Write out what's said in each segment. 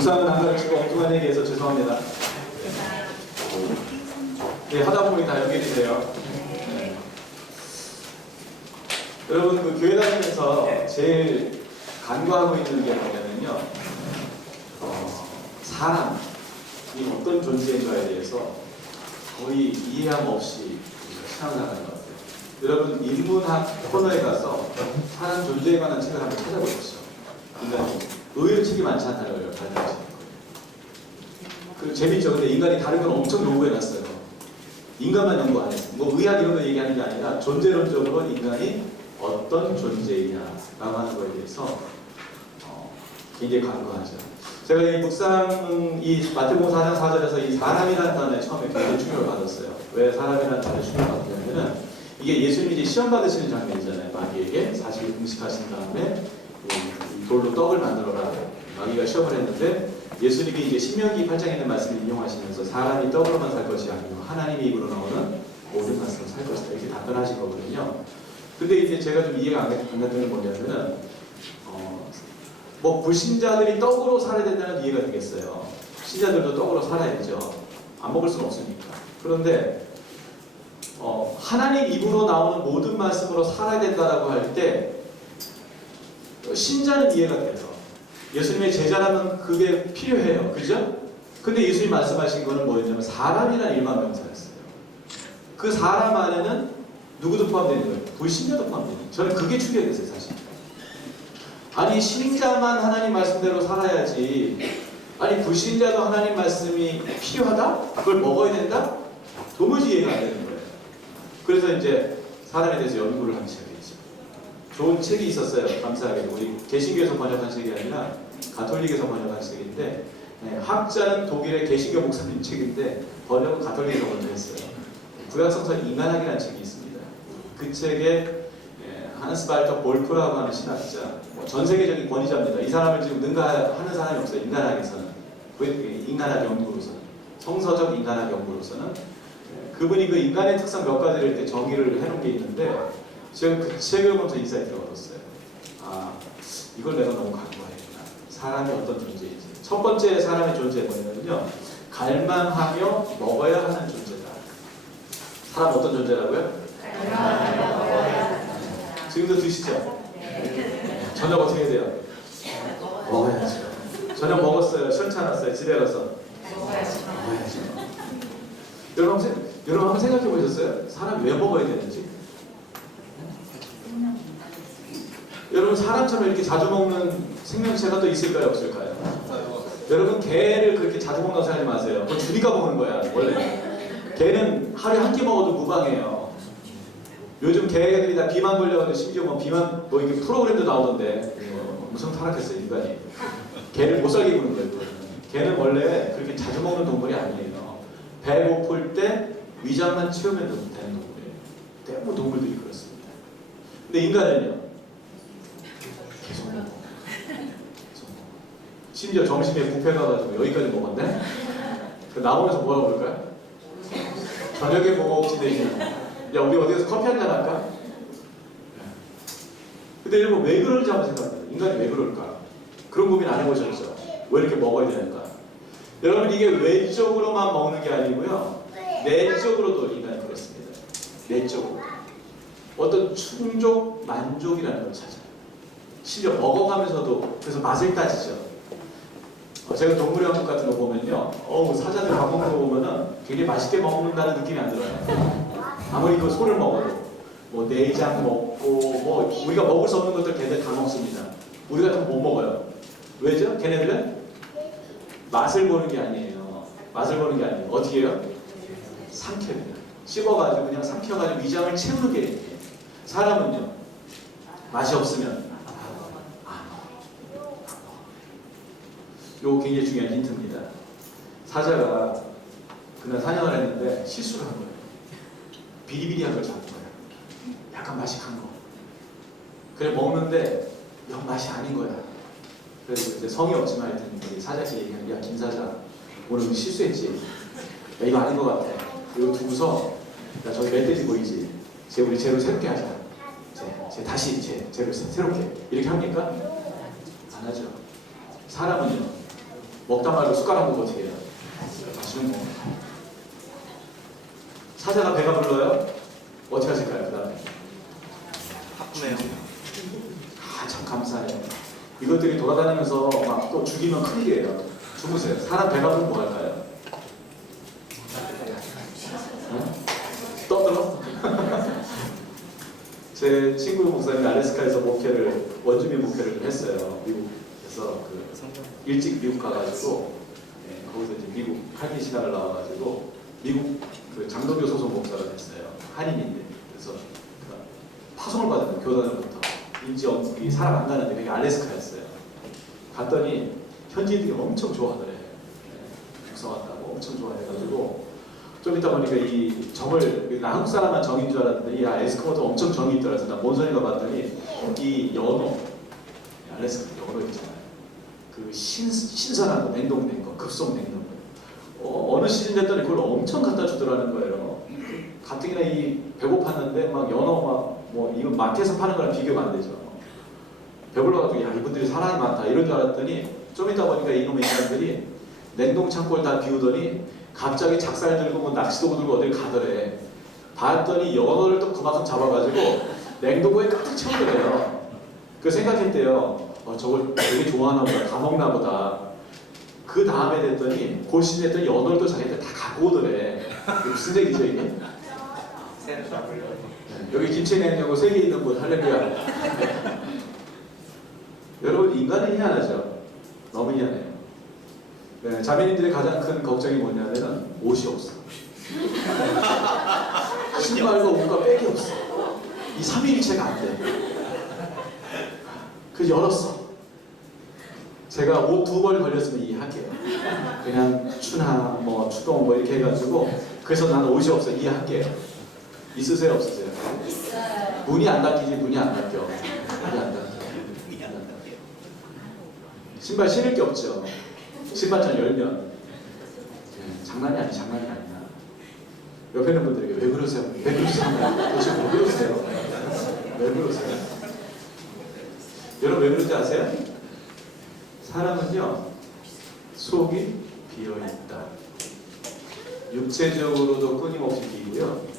묵상은 안 가르치고 엉뚱한 얘기해서 죄송합니다. 네, 하다 보니 다 연결이 돼요. 네. 여러분, 그 교회 다니면서 제일 간과하고 있는 게 뭐냐면요. 사람이 어떤 존재인가에 대해서 거의 이해함 없이 신앙생활하는 것 같아요. 여러분, 인문학 코너에 가서 사람 존재에 관한 책을 한번 찾아보십시오. 인간이 의외로 책이 많지 않다는 걸 발견하시는 거예요. 그 재밌죠? 근데 인간이 다른 건 엄청 연구해놨어요. 인간만 연구 안 했어요. 뭐 의학 이런 거 얘기하는 게 아니라 존재론적으로 인간이 어떤 존재이냐라고 하는 거에 대해서 굉장히 간과하죠. 제가 이 묵상, 이 마태복음 4장 4절에서 이 사람이라는 단어에 처음에 굉장히 충격을 받았어요. 왜 사람이라는 단어에 충격을 받았냐면은 이게 예수님이 이제 시험 받으시는 장면이잖아요. 마귀에게 40일 금식하신 다음에 이 돌로 떡을 만들어라. 마귀가 시험을 했는데 예수님이 이제 신명기 8장에 있는 말씀을 인용하시면서 사람이 떡으로만 살 것이 아니고 하나님의 입으로 나오는 모든 말씀으로 살 것이다. 이렇게 답변하신 거거든요. 근데 이제 제가 좀 이해가 안 갔던 게 뭐냐면은 뭐 불신자들이 떡으로 살아야 된다는 이해가 되겠어요. 신자들도 떡으로 살아야죠. 안 먹을 수는 없으니까. 그런데 하나님 입으로 나오는 모든 말씀으로 살아야 된다라고 할 때 신자는 이해가 돼요. 예수님의 제자라면 그게 필요해요. 그죠? 근데 예수님 말씀하신 거는 뭐였냐면 사람이라는 일반 명사였어요. 그 사람 안에는 누구도 포함되는 거예요. 불신자도 포함되는 거예요. 저는 그게 충격이었어요, 사실. 아니, 신자만 하나님 말씀대로 살아야지. 아니, 불신자도 하나님 말씀이 필요하다? 그걸 먹어야 된다? 도무지 이해가 안 되는 거예요. 그래서 이제 사람에 대해서 연구를 하기 시작했죠. 좋은 책이 있었어요. 감사하게도. 우리 개신교에서 번역한 책이 아니라 가톨릭에서 번역한 책인데, 학자는 독일의 개신교 목사님 책인데 번역은 가톨릭에서 먼저 했어요. 구약성서 인간학이라는 책이 있습니다. 그 책에 한스 발터 볼프라고 하는 신학자, 전 세계적인 권위자입니다. 이 사람을 지금 능가하는 사람이 없어요. 인간학에서는, 인간학 연구로서는, 성서적 인간학 연구로서는. 그분이 그 인간의 특성 몇 가지를 이렇게 정의를 해놓은 게 있는데, 제가 그 책을 보면서 인사이트가 얻었어요. 아, 이걸 내가 너무 간과했구나. 사람이 어떤 존재인지. 첫 번째 사람의 존재는 뭐냐면요, 갈망하며 먹어야 하는 존재다. 사람 어떤 존재라고요? 갈망하며 먹어야 하는 존재다. 지금도 드시죠? 저녁 어떻게 해야 돼요? 먹어야죠. 저녁 먹었어요. 시원찮았어요. 집에 가서 먹어야죠. 여러분 한번 생각해 보셨어요? 사람이 왜 먹어야 되는지? 여러분, 사람처럼 이렇게 자주 먹는 생명체가 또 있을까요? 없을까요? 여러분, 개를 그렇게 자주 먹는다고 생각하지 마세요. 그건 주니까 먹는 거야, 원래. 개는 하루에 한 끼 먹어도 무방해요. 요즘 개들이 다 비만 걸려가지고 심지어 뭐 비만 뭐 이게 프로그램도 나오던데 무슨 타락했어요, 인간이. 개를 못 살게 구는 거예요. 개는 원래 그렇게 자주 먹는 동물이 아니에요. 배 고플 때 위장만 채우면 되는 동물이에요. 대부분 동물들이 그렇습니다. 근데 인간은요, 계속 먹어. 심지어 점심에 뷔페 가가지고 여기까지 먹었네? 나오면서 뭐라고 그럴까요? 저녁에 뭐 먹지 대신 야, 우리 어디 가서 커피 한잔 할까? 근데 여러분, 왜 그런지 한번 생각해요. 인간이 왜 그럴까? 그런 고민 안 해보셨죠? 왜 이렇게 먹어야 되는가? 여러분, 이게 외적으로만 먹는 게 아니고요, 내적으로도 인간이 그렇습니다. 내적으로 어떤 충족, 만족이라는 걸 찾아요. 심지어 먹어가면서도 그래서 맛을 따지죠. 제가 동물의 왕국 같은 거 보면요, 사자들 밥 먹는 거 보면은 굉장히 맛있게 먹는다는 느낌이 안 들어요. 아무리 그 소를 먹어도 뭐 내장 먹고 뭐 우리가 먹을 수 없는 것들 걔네들 다 먹습니다. 우리 같은 거 못 먹어요. 왜죠? 걔네들은 맛을 보는 게 아니에요. 맛을 보는 게 아니에요. 어떻게 해요? 삼켜요. 씹어가지고 그냥 삼켜가지고 위장을 채우는 게 아니에요. 사람은요, 맛이 없으면 요거 굉장히 중요한 힌트입니다. 사자가 그날 사냥을 했는데 실수를 한 거예요. 비리비리한 걸 잡은 거예요. 약간 맛이 간 거. 그래 먹는데 영 맛이 아닌 거야. 그래서 이제 성의 없지만 하여튼 우리 사자끼리 얘기하는, 야, 김사자 오늘 우리 실수했지? 야, 이거 아닌 것 같아. 이거 두고서, 야, 저기 멧돼지 보이지? 우리 재료 새롭게 하자. 다시 재료 새롭게. 이렇게 합니까? 안 하죠. 사람은요, 먹다 말고 숟가락 먹고 어떻게 해요? 다시는 먹어. 사자가 배가 불러요? 어떻게 하실까요? 그 다음에 바쁘네요. 참 감사해요. 이것들이 돌아다니면서 막 또 죽이면 큰일이에요. 주무세요. 사람 배가 부르면 뭐 할까요? 떠들어? 제 친구 목사님이 알래스카에서 원주민 목회를 좀 했어요. 미국에서 일찍 미국 가가지고 거기서 이제 미국 한인 신학을 나와가지고 미국 그 장로교 소속 목사가 됐어요. 한인인데 그래서 파송을 받은 교단으로부터 인지 사람 안 가는데 그게 알래스카였어요. 갔더니 현지인들이 엄청 좋아하더래. 육성한다고 엄청 좋아해가지고 좀 이따 보니까 이 정을 나 한국 사람만 정인 줄 알았는데 이 에스키모도 엄청 정이 있더라. 그래서 나 몬선이가 봤더니 이 연어 알래스카 연어 있잖아요. 그 신선한 거 냉동된 거 급속 냉동 어느 시즌 됐더니 그걸 엄청 갖다 주더라는 거예요. 가뜩이나 이 배고팠는데 막 연어 막 뭐 이거 마트에서 파는 거랑 비교가 안 되죠. 배불러가지고 야 이분들이 사랑이 많다 이런 줄 알았더니 좀 이따 보니까 이놈의 인간들이 냉동 창고를 다 비우더니 갑자기 작살 들고 뭐 낚시도 들고 어딜 가더래. 봤더니 연어를 또 그만큼 잡아가지고 냉동고에 가득 채우더래요. 그 생각했대요. 저걸 되게 좋아하나 보다. 다 먹나 보다. 그 다음에 됐더니 고시 됐더니 연어를 또 자기한테 다 갖고 오더래. 무슨 얘기죠 이게? 여기 김치 냉장고 3개 있는 분 할렐루야. 여러분 인간은 희한하죠. 너무 희한해요. 네, 자매님들의 가장 큰 걱정이 뭐냐면은 옷이 없어. 신발과 옷과 백이 없어. 이 삼위일체가 안 돼. 그래서 열었어. 제가 옷 2벌 걸렸으면 이해할게요. 그냥 추나 뭐 추동 뭐 이렇게 해가지고 그래서 나는 옷이 없어 이해할게요. 있으세요 없으세요? 있어요. 문이 안 닫히지 문이 안 닫혀. 문이 안 닫혀. 신발 신을 게 없죠. 신발장 열면 장난이 아니야. 옆에 있는 분들에게 왜 그러세요? 왜 그러세요? 도대체 왜 그러세요? 왜 그러세요? 여러분 왜 그런지 아세요? 사람은요 속이 비어있다. 육체적으로도 끊임없이 비고요.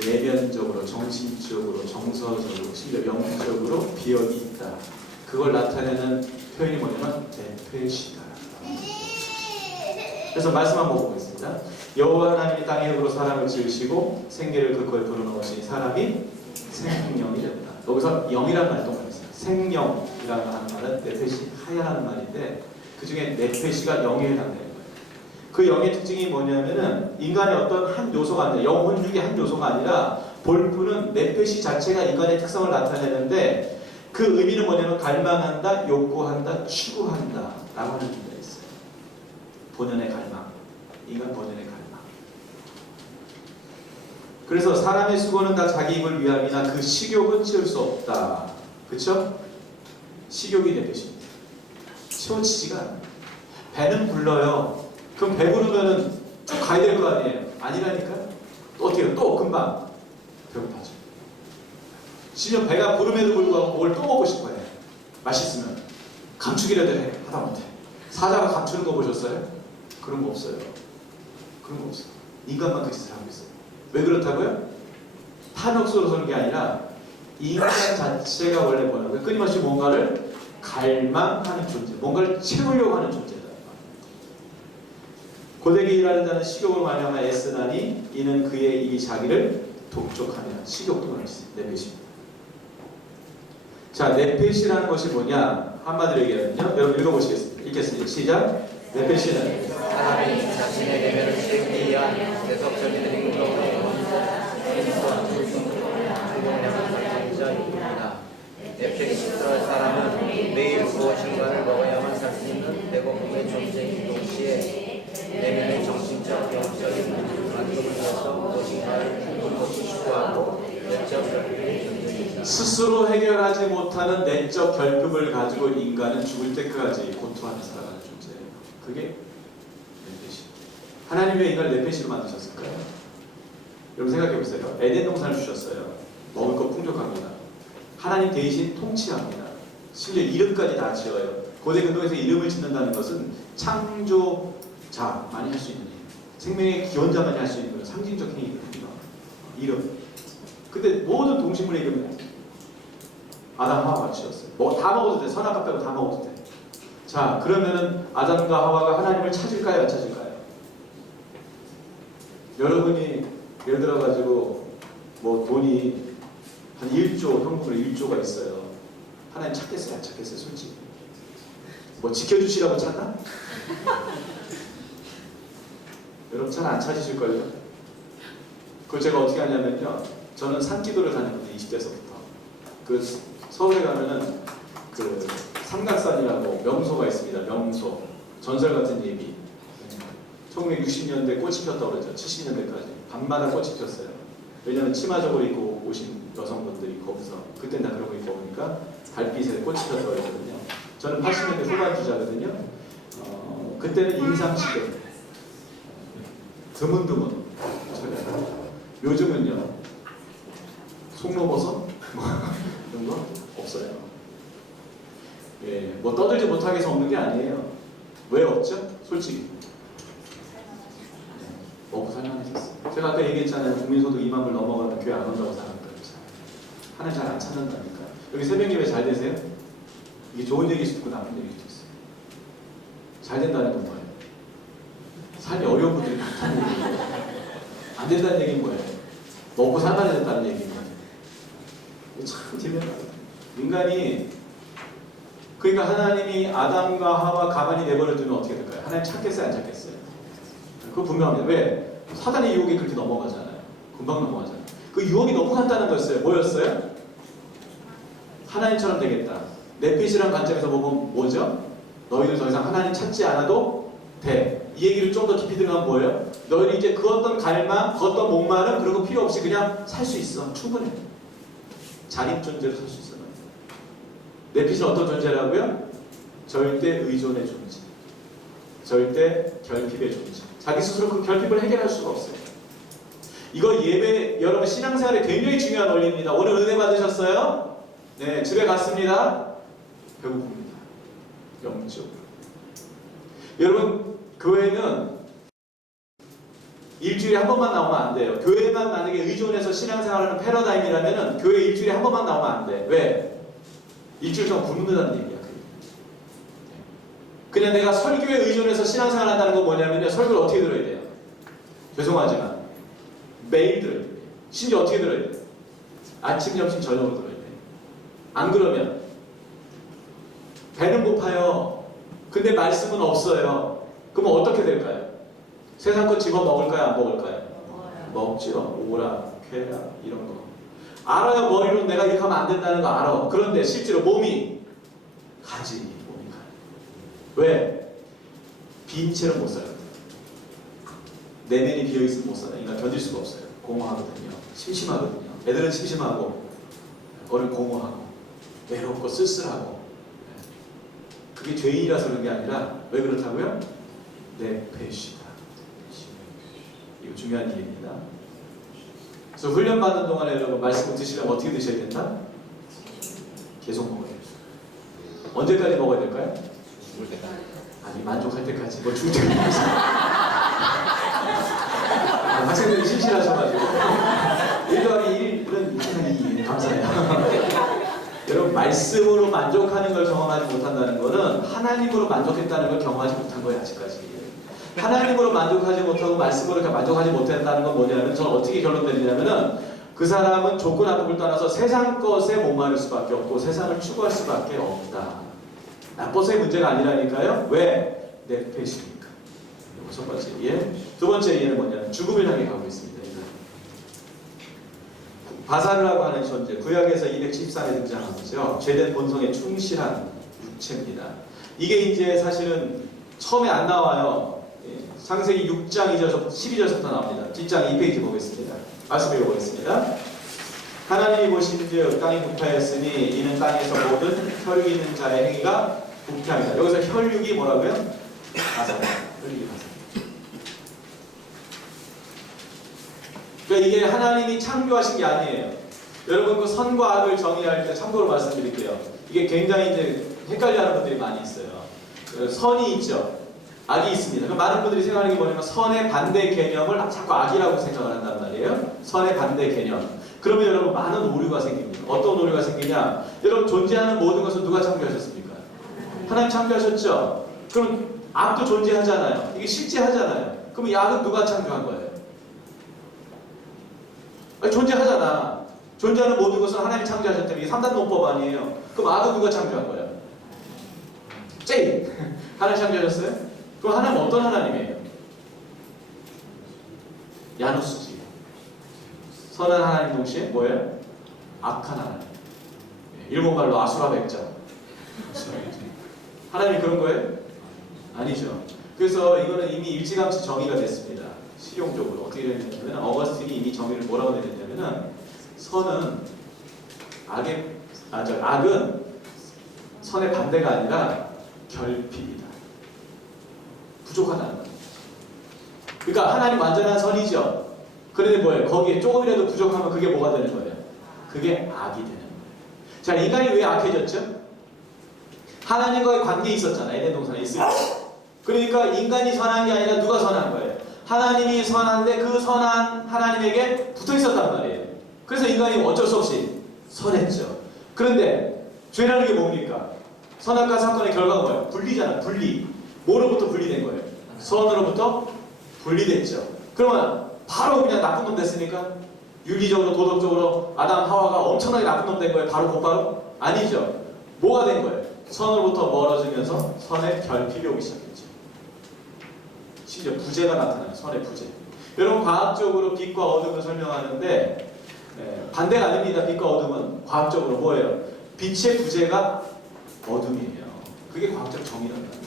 내면적으로, 정신적으로, 정서적으로, 심지어 영적으로 비역이 있다. 그걸 나타내는 표현이 뭐냐면 내페시다. 그래서 말씀 한번 보겠습니다. 여호와 하나님이 땅의 흙으로 사람을 지으시고 생기를 그 코에 불어넣으시니 사람이 생명이 됐다. 여기서 영이라는 말이 동그랗습니다. 생명이라는 말은 네페시 하야라는 말인데 그 중에 네페시가 영에 해당되는 거예요. 그 영의 특징이 뭐냐면은 인간의 어떤 한 요소가 아니라 영혼육의 한 요소가 아니라 볼프는 네페시 자체가 인간의 특성을 나타내는데 그 의미는 뭐냐면 갈망한다, 욕구한다, 추구한다 라고 하는 의미가 있어요. 본연의 갈망, 인간 본연의 갈망. 그래서 사람의 수고는 다 자기 입을 위함이나 그 식욕은 채울 수 없다. 그쵸? 식욕이 네페시입니다. 채워지지가 않아요. 배는 불러요. 그럼 배부르면은 쭉 가야 될 거 아니에요? 아니라니까? 또 어떻게 해요? 또 금방 배고파져. 심지어 배가 부름에도 불구하고 그걸 또 먹고 싶어요. 맛있으면 감추기라도 해. 하다 못해. 사자가 감추는 거 보셨어요? 그런 거 없어요. 그런 거 없어요. 인간만 그 짓을 하고 있어요. 왜 그렇다고요? 탐욕스러워서는 게 아니라 인간 자체가 원래 뭐냐면 끊임없이 뭔가를 갈망하는 존재, 뭔가를 채우려고 하는 존재다. 고되게 일하는 자는 식욕으로 말미암아 애쓰나니 이는 그의 입이 자기를 독촉하며 식욕도 말했습니다. 네페시입니다. 자, 네페시라는 것이 뭐냐? 한마디로 얘기하면요. 여러분 읽어보시겠습니다. 읽겠습니다. 시작. 네페시는 사람이 자신의 내면을 채우기 위한 대속적인 행동으로 불공량한 자입니다. 네페시스트럴 사람은 매일 무엇인가를 먹어야만 살 수 있는 배고픔의 존재인 동시에 내면의 정신적, 영적인 만족을 위해서 무엇인가를 끊임없이 추구하고 내적 결핍의 존재입니다. 스스로 해결하지 못하는 내적 결핍을 가지고 인간은 죽을 때까지 고통하며 살아가는 존재예요. 그게 네페시. 하나님이 왜 인간을 네페시로 만드셨을까요? 여러분 생각해보세요. 에덴 동산을 주셨어요. 먹을 것 풍족합니다. 하나님 대신 통치합니다. 심지어 이름까지 다 지어요. 고대 근동에서 이름을 짓는다는 것은 창조자 많이 할 수 있는 일, 생명의 기원자만이 할 수 있는 그런 상징적 행위거든요. 이름. 근데 모든 동식물의 이름은 아담 하와가 지었어요. 뭐 다 먹어도 돼. 선악과 빼고 다 먹어도 돼. 자, 그러면은 아담과 하와가 하나님을 찾을까요? 안 찾을까요? 여러분이 예를 들어가지고 뭐 돈이 한 1조, 현금으로 1조가 있어요. 하나님 찾겠어요? 안 찾겠어요? 솔직히. 뭐 지켜주시라고 찾나? 여러분 잘 안 찾으실걸요? 그걸 제가 어떻게 하냐면요. 저는 산기도를 다녔거든요. 20대서부터. 그 서울에 가면은 그 삼각산이라고 명소가 있습니다. 명소. 전설 같은 예비. 1960년대 꽃이 폈다고 그러죠. 70년대까지. 밤마다 꽃이 폈어요. 왜냐면 치마적으로 입고 오신 여성분들이 거기서 그땐 다 그런 거 입고 오니까 달빛에 꽃이 폈다고 그러거든요. 저는 80년대 후반 주자거든요. 그때는 인상시대. 드문드문. 요즘은요. 송로버섯? 이런 거 없어요. 예, 뭐 떠들지 못하게 해서 없는 게 아니에요. 왜 없죠? 솔직히. 먹고 살만해졌어요. 제가 아까 얘기했잖아요. 국민소득 2만 불 넘어가면 교회 안 온다고 생각했잖아요. 하나님 잘 안 찾는다니까. 여기 새벽 예배 잘 되세요? 이게 좋은 얘기일 수도 있고 나쁜 얘기일 수도 있어요. 잘 된다는 건 뭐예요? 삶이 어려운 분들이 많다는 얘기예요. 안 된다는 얘기는 뭐예요? 먹고 살만해졌다는 얘기입니다. 참 딜레마예요. 인간이 그러니까 하나님이 아담과 하와 가만히 내버려 두면 어떻게 될까요? 하나님 찾겠어요? 안 찾겠어요? 그거 분명합니다. 왜? 사단의 유혹에 그렇게 넘어가잖아요. 금방 넘어가잖아요. 그 유혹이 너무 간단한 거였어요. 뭐였어요? 하나님처럼 되겠다. 넷빛이라는 관점에서 보면 뭐죠? 너희들 더 이상 하나님 찾지 않아도 돼. 이 얘기를 좀 더 깊이 들어가면 뭐예요? 너희는 이제 그 어떤 갈망, 그 어떤 목마름 그런 거 필요 없이 그냥 살 수 있어. 충분해. 자립 존재로 살 수 있어. 넷빛은 어떤 존재라고요? 절대 의존의 존재. 절대 결핍의 존재. 자기 스스로 그 결핍을 해결할 수가 없어요. 이거 예배, 여러분 신앙생활에 굉장히 중요한 원리입니다. 오늘 은혜 받으셨어요? 네, 집에 갔습니다. 배고픕니다. 영적으로. 여러분, 교회는 일주일에 한 번만 나오면 안 돼요. 교회만 만약에 의존해서 신앙생활하는 패러다임이라면 교회 일주일에 한 번만 나오면 안 돼. 왜? 일주일 동안 굶는다는 얘기야. 그냥 내가 설교에 의존해서 신앙생활 한다는 건 뭐냐면요. 설교를 어떻게 들어야 돼요? 죄송하지만 매일 들어야 돼요. 심지어 어떻게 들어야 돼요? 아침, 점심, 저녁으로 들어야 돼요. 안 그러면 배는 고파요. 근데 말씀은 없어요. 그러면 어떻게 될까요? 세상 것 집어 먹을까요? 안 먹을까요? 먹지요. 오락, 쾌락 이런 거. 알아요. 머리로 내가 이렇게 하면 안 된다는 거 알아. 그런데 실제로 몸이 가지. 왜? 빈 채로 못 살아요. 내면이 비어있으면 못 살아요. 그러니까 견딜 수가 없어요. 공허하거든요. 심심하거든요. 애들은 심심하고 어른 공허하고 외롭고 쓸쓸하고. 그게 죄인이라서 그런 게 아니라 왜 그렇다고요? 내 배시다. 이거 중요한 얘기입니다. 그래서 훈련받는 동안에 여러분 말씀을 드시려면 어떻게 드셔야 된다? 계속 먹어야 돼요. 언제까지 먹어야 될까요? 아니 만족할 때까지 뭐 죽을 때까지. 학생들이 신실하셔가지고 1 더하기 1은 세상에 2 감사해요. 여러분 말씀으로 만족하는 걸 경험하지 못한다는 것은 하나님으로 만족했다는 걸 경험하지 못한 거예요. 아직까지. 하나님으로 만족하지 못하고 말씀으로 만족하지 못했다는 건 뭐냐면 저는 어떻게 결론 내리냐면은 그 사람은 조건 나쁨을 떠나서 세상 것에 목마를 수밖에 없고 세상을 추구할 수밖에 없다. 나빠서의 문제가 아니라니까요. 왜? 내 패시니까. 이거 첫 번째 예. 두 번째 예는 뭐냐면 죽음을 향해 가고 있습니다. 바사르라고 하는 존재, 구약에서 214에 등장한 거죠. 죄된 본성에 충실한 육체입니다. 이게 이제 사실은 처음에 안 나와요. 창세기 6장 2절부터 12절부터 나옵니다. 뒷장 2페이지 보겠습니다. 말씀 읽어보겠습니다. 하나님이 보신즉 땅이 부패하였으니 이는 땅에서 모든 혈육 있는 자의 행위가 부패합니다. 여기서 혈육이 뭐라고요? 바사. 혈육이 바사. 그러니까 이게 하나님이 창조하신 게 아니에요. 여러분 그 선과 악을 정의할 때 참고로 말씀드릴게요. 이게 굉장히 이제 헷갈려하는 분들이 많이 있어요. 선이 있죠. 악이 있습니다. 그럼 많은 분들이 생각하는 게 뭐냐면 선의 반대 개념을 자꾸 악이라고 생각을 한단 말이에요. 선의 반대 개념. 그러면 여러분 많은 오류가 생깁니다. 어떤 오류가 생기냐? 여러분 존재하는 모든 것은 누가 창조하셨습니까? 하나님 창조하셨죠? 그럼 악도 존재하잖아요. 이게 실제하잖아요. 그럼 이 악은 누가 창조한 거예요? 아니, 존재하잖아. 존재하는 모든 것은 하나님 창조하셨다면 이게 3단 논법 아니에요. 그럼 악은 누가 창조한 거예요? 하나님 창조하셨어요? 그럼 하나님은 어떤 하나님이에요? 야누스지. 선한 하나님 동시에 뭐예요? 악한 하나님. 일본말로 아수라 백자. 하나님이 그런 거예요? 아니죠. 그래서 이거는 이미 일찌감치 정의가 됐습니다. 실용적으로 어떻게 됐냐면 어거스틴이 이미 정의를 뭐라고 내렸냐면은 선은 악은 선의 반대가 아니라 결핍이다. 부족하다는 거예요. 그러니까 하나님 완전한 선이죠. 그런데 뭐예요? 거기에 조금이라도 부족하면 그게 뭐가 되는 거예요? 그게 악이 되는 거예요. 자, 인간이 왜 악해졌죠? 하나님과의 관계에 있었잖아요. 에덴 동산에 있을 때. 그러니까 인간이 선한 게 아니라 누가 선한 거예요? 하나님이 선한데 그 선한 하나님에게 붙어 있었단 말이에요. 그래서 인간이 어쩔 수 없이 선했죠. 그런데 죄라는 게 뭡니까? 선악과 사건의 결과가 뭐예요? 분리잖아. 분리. 뭐로부터 분리된 거예요? 선으로부터 분리됐죠. 그러면 바로 그냥 나쁜 놈 됐으니까? 윤리적으로 도덕적으로 아담 하와가 엄청나게 나쁜 놈 된 거예요? 바로 곧바로? 아니죠. 뭐가 된 거예요? 선으로부터 멀어지면서 선의 결핍이 오기 시작했죠. 심지어 부재가 나타나요. 선의 부재. 여러분 과학적으로 빛과 어둠을 설명하는데 반대가 아닙니다. 빛과 어둠은 과학적으로 뭐예요? 빛의 부재가 어둠이에요. 그게 과학적 정의라는 거예요.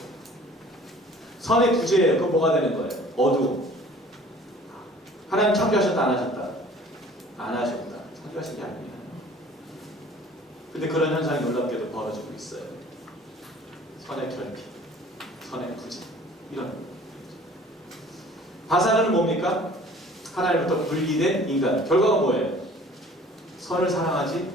선의 부재예요. 그건 뭐가 되는 거예요? 어두움. 하나님 창조하셨다 안 하셨다? 안 하셨다. 창조하신 게 아닙니다. 근데 그런 현상이 놀랍게도 벌어지고 있어요. 선의 결핍, 선의 부재. 이런. 바사는 뭡니까? 하나님부터 분리된 인간. 결과가 뭐예요? 선을 사랑하지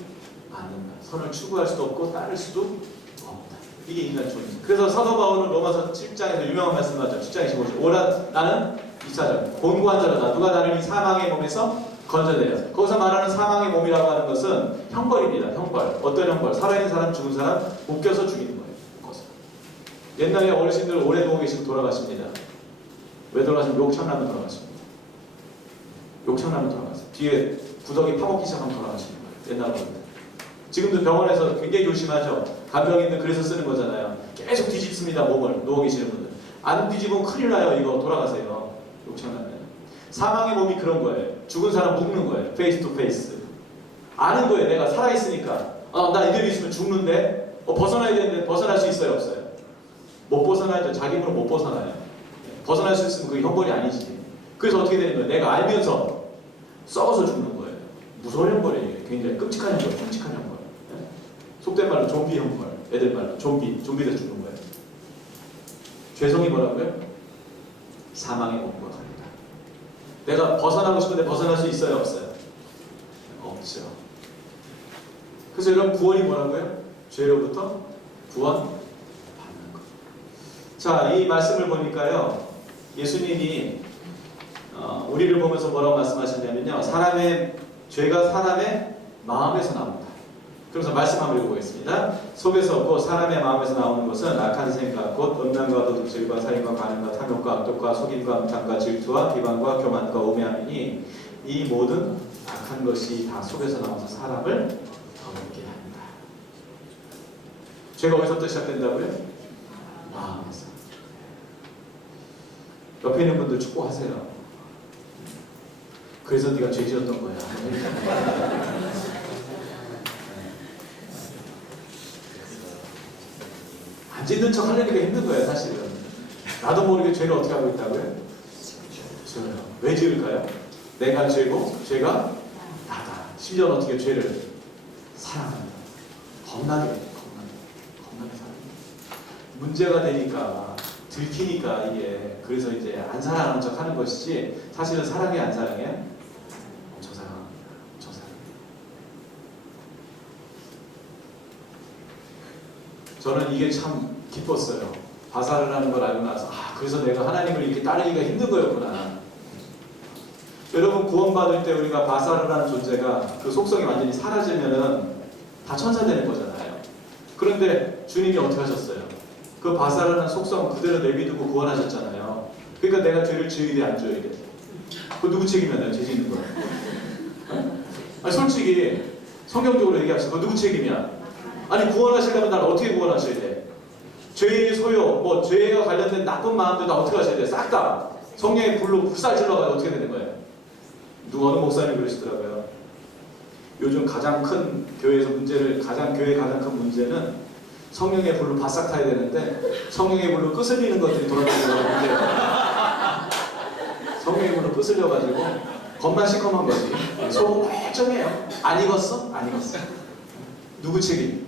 않는다. 선을 추구할 수도 없고 따를 수도 없다. 이게 인간 존재. 그래서 사도 바울은 로마서 7장에서 유명한 말씀을 하죠. 7장 25절. 오라 나는 24절. 곤고한 자로다. 누가 나를 이 사망의 몸에서 건져내려. 거기서 말하는 사망의 몸이라고 하는 것은 형벌입니다. 형벌. 어떤 형벌? 살아있는 사람, 죽은 사람 묶여서 죽이는 거예요. 묶어서. 옛날에 어르신들 오래 누워 계시고 돌아가십니다. 왜 돌아가시면 욕창나면 돌아가십니다. 욕창나면 돌아가세요. 뒤에 구더기 파먹기 시작하면 돌아가시는 거예요. 옛날 어른들. 지금도 병원에서 굉장히 조심하죠. 간병인들 그래서 쓰는 거잖아요. 계속 뒤집습니다. 몸을 누워 계시는 분들. 안 뒤집으면 큰일 나요. 이거 돌아가세요. 욕창나면. 사망의 몸이 그런 거예요. 죽은 사람 묶는 거예요. 페이스 투 페이스. 아는 거예요. 내가 살아있으니까. 나 이대로 있으면 죽는데 벗어나야 되는데 벗어날 수 있어요? 없어요? 못 벗어나죠. 자기 힘으로 못 벗어나요. 벗어날 수 있으면 그게 형벌이 아니지. 그래서 어떻게 되는 거예요? 내가 알면서 썩어서 죽는 거예요. 무서운 형벌이에요. 굉장히 끔찍한 형벌, 끔찍한 형벌. 속된 말로 좀비 형벌. 애들 말로 좀비들 죽는 거예요. 죄성이 뭐라고요? 사망의 몸과 같다. 내가 벗어나고 싶은데 벗어날 수 있어요? 없어요? 없죠. 그래서 여러분 구원이 뭐라고요? 죄로부터 구원받는 것. 자, 이 말씀을 보니까요. 예수님이 우리를 보면서 뭐라고 말씀하셨냐면요. 죄가 사람의 마음에서 나온다. 그래서 말씀 한번 읽어보겠습니다. 속에서 없고 사람의 마음에서 나오는 것은 악한 생각, 곧 음란과 도둑질과 살인과 간음과 탐욕과 악독과 속임과 음탕과 질투와 비방과 교만과 우매함이니 이 모든 악한 것이 다 속에서 나와서 사람을 더럽게 한다. 죄가 어디서부터 시작된다고요? 마음에서. 옆에 있는 분들 축복하세요. 그래서 네가 죄 지었던 거야. 안 짓는 척 하려니까 힘든 거예요, 사실은. 나도 모르게 죄를 어떻게 하고 있다고요? 저요. 왜 지을까요? 내가 죄고 죄가 나다. 심지어는 어떻게 죄를 사랑한다. 겁나게 사랑한다. 문제가 되니까 들키니까 이게 그래서 이제 안 사랑하는 척 하는 것이지 사실은 사랑해 안 사랑해? 엄청 사랑합니다. 엄청 사랑해요. 저는 이게 참 기뻤어요. 바사를 하는 걸 알고 나서 그래서 내가 하나님을 이렇게 따르기가 힘든 거였구나. 여러분 구원받을 때 우리가 바사를 하는 존재가 그 속성이 완전히 사라지면은 다 천사 되는 거잖아요. 그런데 주님이 어떻게 하셨어요? 그 바사를 하는 속성 그대로 내비두고 구원하셨잖아요. 그러니까 내가 죄를 지어야 돼, 안 지어야 돼? 그 누구 책임이야? 죄 짓는 거야. 아니 솔직히 성경적으로 얘기합시다. 그 누구 책임이야? 아니 구원하시려면 날 어떻게 구원하셔야 돼? 죄의 소요, 뭐 죄와 관련된 나쁜 마음들 다 어떻게 하셔야 돼? 싹 다 성령의 불로 불살질러가지고 어떻게 되는 거예요? 누가 어느 목사님이 그러시더라고요. 요즘 가장 큰 교회에서 교회의 가장 큰 문제는 성령의 불로 바싹 타야 되는데 성령의 불로 끄슬리는 것들이 돌아다니는 문제예요. 성령의 불로 끄슬려가지고 겉만 시커먼 거지. 속은 멀쩡해요. 안 익었어? 안 익었어. 누구 책임?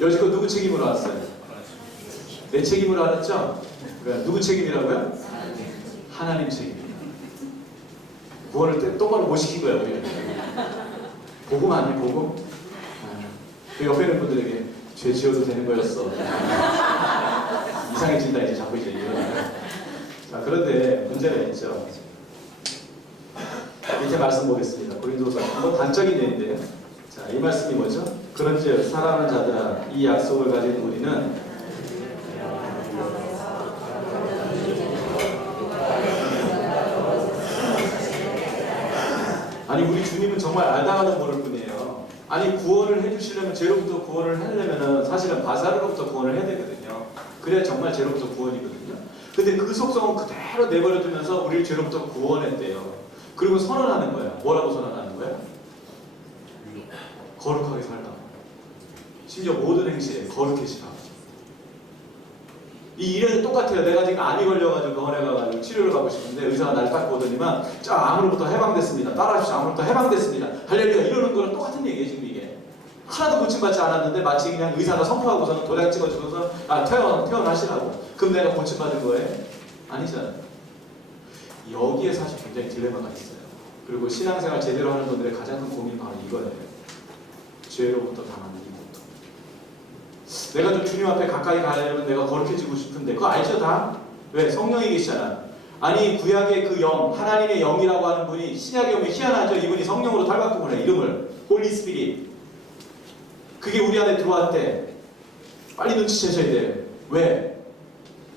여지껏 누구 책임으로 왔어요? 내 책임으로 알았죠? 그러니까 누구 책임이라고요? 하나님 책임이에요. 구원을 똑바로 못 시킨 거예요, 우리가. 복음 아니에요, 복음? 그 옆에 있는 분들에게 죄 지어도 되는 거였어. 이상해진다, 이제 자꾸 이제 이러면. 자, 그런데 문제가 있죠. 밑에 말씀 보겠습니다. 고린도서 뭐 단적인 예인데요. 자, 이 말씀이 뭐죠? 그런즉 사랑하는 자들아, 이 약속을 가진 우리는 아니 우리 주님은 정말 알다가는 모를 뿐이에요. 아니 구원을 해주시려면 죄로부터 구원을 하려면은 사실은 바사로부터 구원을 해야 되거든요. 그래야 정말 죄로부터 구원이거든요. 근데 그 속성은 그대로 내버려두면서 우리를 죄로부터 구원했대요. 그리고 선언하는 거예요. 뭐라고 선언하는 거예요? 거룩하게 살라. 심지어 모든 행실에 거룩해지라. 이 일은 똑같아요. 내가 지금 암이 걸려가지고 병원에 가가지고 치료를 받고 싶은데 의사가 날 딱 보더니만 자, 암으로부터 해방됐습니다. 따라하십시오. 암으로부터 해방됐습니다. 할렐루야. 이러는 거랑 똑같은 얘기예요. 지금 이게. 하나도 고침받지 않았는데 마치 그냥 의사가 선포하고서는 도장 찍어주고서 퇴원하시라고. 그럼 내가 고침받은 거예요? 아니잖아요. 여기에 사실 굉장히 딜레마가 있어요. 그리고 신앙생활 제대로 하는 분들의 가장 큰 고민이 바로 이거예요. 죄로부터 당하는 이 고통. 내가 좀 주님 앞에 가까이 가려면 내가 거룩해지고 싶은데 그거 알죠 다? 왜? 성령이 계시잖아. 아니 구약의 그 영, 하나님의 영이라고 하는 분이 신약에 오면 희한하죠. 이분이 성령으로 탈바꿈을 해. 이름을 홀리 스피릿. 그게 우리 안에 들어왔대. 빨리 눈치채셔야 돼. 왜?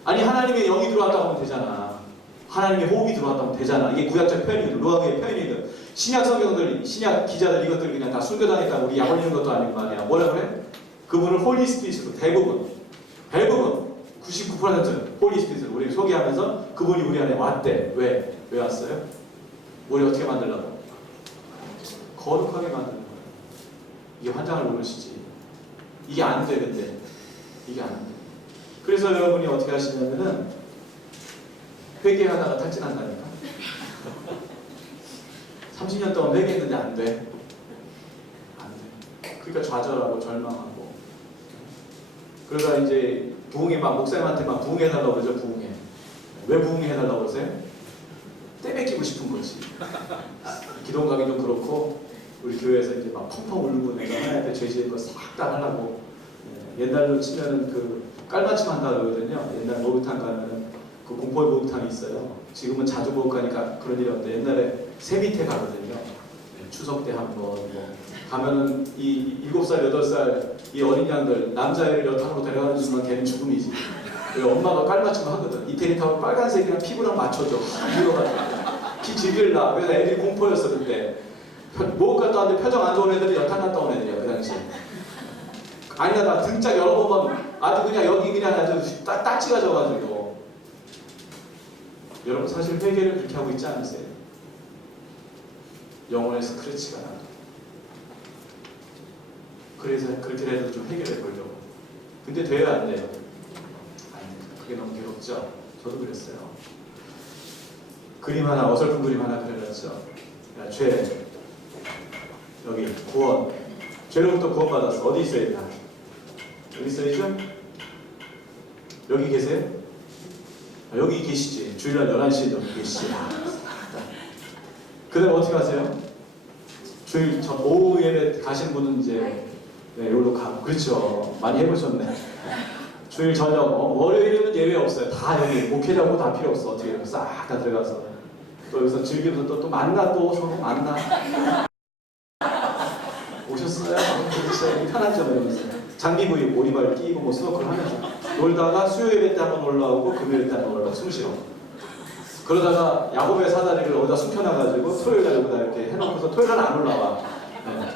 아니 하나님의 영이 들어왔다고 하면 되잖아. 하나님의 호흡이 들어왔다고 하면 되잖아. 이게 구약적 표현이거든. 로아의 표현이거든. 신약 성경들, 신약 기자들 이것들 그냥 다 순교당했다고 우리 약 올리는 것도 아니고 말이야. 뭐라 그래? 그분을 홀리 스피릿으로 대부분 99%는 홀리 스피릿으로 우리를 소개하면서 그분이 우리 안에 왔대. 왜? 왜 왔어요? 우리 어떻게 만들려고? 거룩하게 만드는 거예요. 이게 환장을 모르시지. 이게 안 돼, 근데. 이게 안 돼. 그래서 여러분이 어떻게 하시냐면은 회개하다가 탈진한다니까. 30년 동안 회개했는데 안 돼. 안 돼. 그러니까 좌절하고 절망하고. 그러다 이제 부흥회 막 목사님한테 막 부흥해달라고 그러죠. 부흥회. 왜 부흥해달라고 그러세요? 떼뺏기고 싶은 거지. 기도 가기 좀 그렇고 우리 교회에서 이제 막 펑펑 울고 내가 하나님께 죄 지은 거 싹 다 하려고. 옛날로 치면은 그 깔맞춤 한다 그러거든요. 옛날 목욕탕 가면은 그 공포의 목욕탕이 있어요. 지금은 자주 목욕하니까 그런 일이 없는데 옛날에 새 밑에 가거든요. 추석 때 한 번 뭐 가면은 이 7살, 8살 이 어린 양들 남자애를 여탕으로 데려가는 순간 걔는 죽음이지. 엄마가 깔맞춤 하거든. 이태리 타고 빨간색이랑 피부랑 맞춰줘. 이러가지고 기 질질나. 그래서 애들이 공포였어 그때. 목욕 갔다 왔는데 표정 안 좋은 애들이 여탕 갔다 온 애들이야 그 당시에. 아니야 나 등짝 여러 번 아주 그냥 여기 그냥 아주 딱지가 져가지고. 여러분 사실 회개를 그렇게 하고 있지 않으세요? 영혼의 스크래치가 나도. 그래서 그렇게라도 좀 해결해 보려고. 근데 돼요 안 돼요? 아니 그게 너무 괴롭죠. 저도 그랬어요. 그림 하나 어설픈 그림 하나 그려놨죠. 야, 죄 여기 구원. 죄로부터 구원받았어. 어디 있어야 되나? 여기 있어야죠? 여기 계세요? 여기 계시지. 주일날 11시에 여기 계시지. 그 다음에 어떻게 하세요? 주일 오후 예배 가시는 분은 이제 네, 이걸로 가고. 그렇죠. 많이 해보셨네. 주일 저녁, 월요일은 예외 없어요. 다 여기 목회자고 다 필요 없어. 어떻게 싹 다 들어가서 또 여기서 즐기면서 또 만나, 또 서로 만나. 오셨어요? 그렇죠. 편하죠. 이러면서 장기구이 오리발 끼고 뭐 스노클 하면서 놀다가 수요일에 때 한번 올라오고 금요일에 때 한번 올라오고 숨 쉬어. 그러다가 야곱의 사다리를 어디다 숨겨놔가지고 토요일날 여기다 이렇게 해놓고서 토요일날 안 올라와. 네.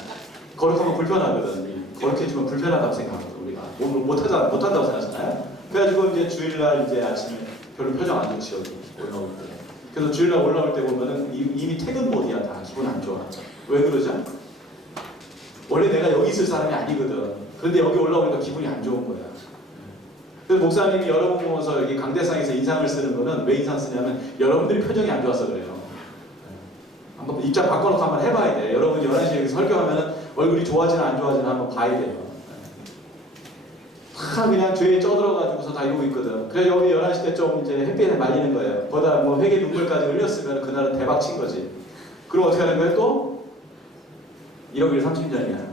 거룩하면 불편하거든. 거룩해지면 불편하다고 생각하거든. 우리가 못한다고 생각하잖아요. 그래가지고 이제 주일날 이제 아침에 별로 표정 안 좋지 여기 올라올 때. 그래서 주일날 올라올 때 보면은 이미 퇴근 모드야. 다 기분 안 좋아. 왜 그러죠? 원래 내가 여기 있을 사람이 아니거든. 그런데 여기 올라오니까 기분이 안 좋은 거야. 그래서 목사님이 여러분 보면서 여기 강대상에서 인상을 쓰는 거는 왜 인상 쓰냐면 여러분들이 표정이 안 좋아서 그래요. 한번 입장 바꿔놓고 한번 해봐야 돼. 여러분 11시에 여기 설교하면 얼굴이 좋아지나 안 좋아지나 한번 봐야 돼요. 다 그냥 죄에 쪄들어가지고서 다 이러고 있거든. 그래서 여기 11시 때 좀 이제 햇빛에 말리는 거예요. 거기다 뭐 회개 눈물까지 흘렸으면 그날은 대박 친 거지. 그럼 어떻게 하는 거예요? 또 1억 1 30년이야.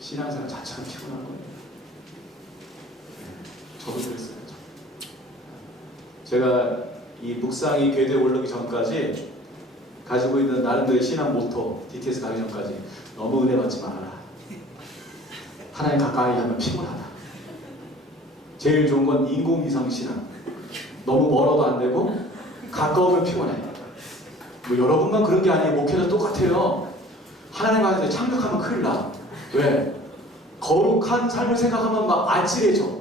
신앙생활 자체가 피곤한 거예요. 저도 그랬어요. 제가 이 묵상이 궤도에 오르기 전까지 가지고 있는 나름대로의 신앙 모토, DTS 가기 전까지 너무 은혜 받지 말아라. 하나님 가까이 하면 피곤하다. 제일 좋은 건 인공위성 신앙. 너무 멀어도 안 되고 가까우면 피곤해. 뭐 여러분만 그런 게 아니에요. 목회도 똑같아요. 하나님 앞에 참격하면 큰일 나. 왜? 거룩한 삶을 생각하면 막 아찔해져.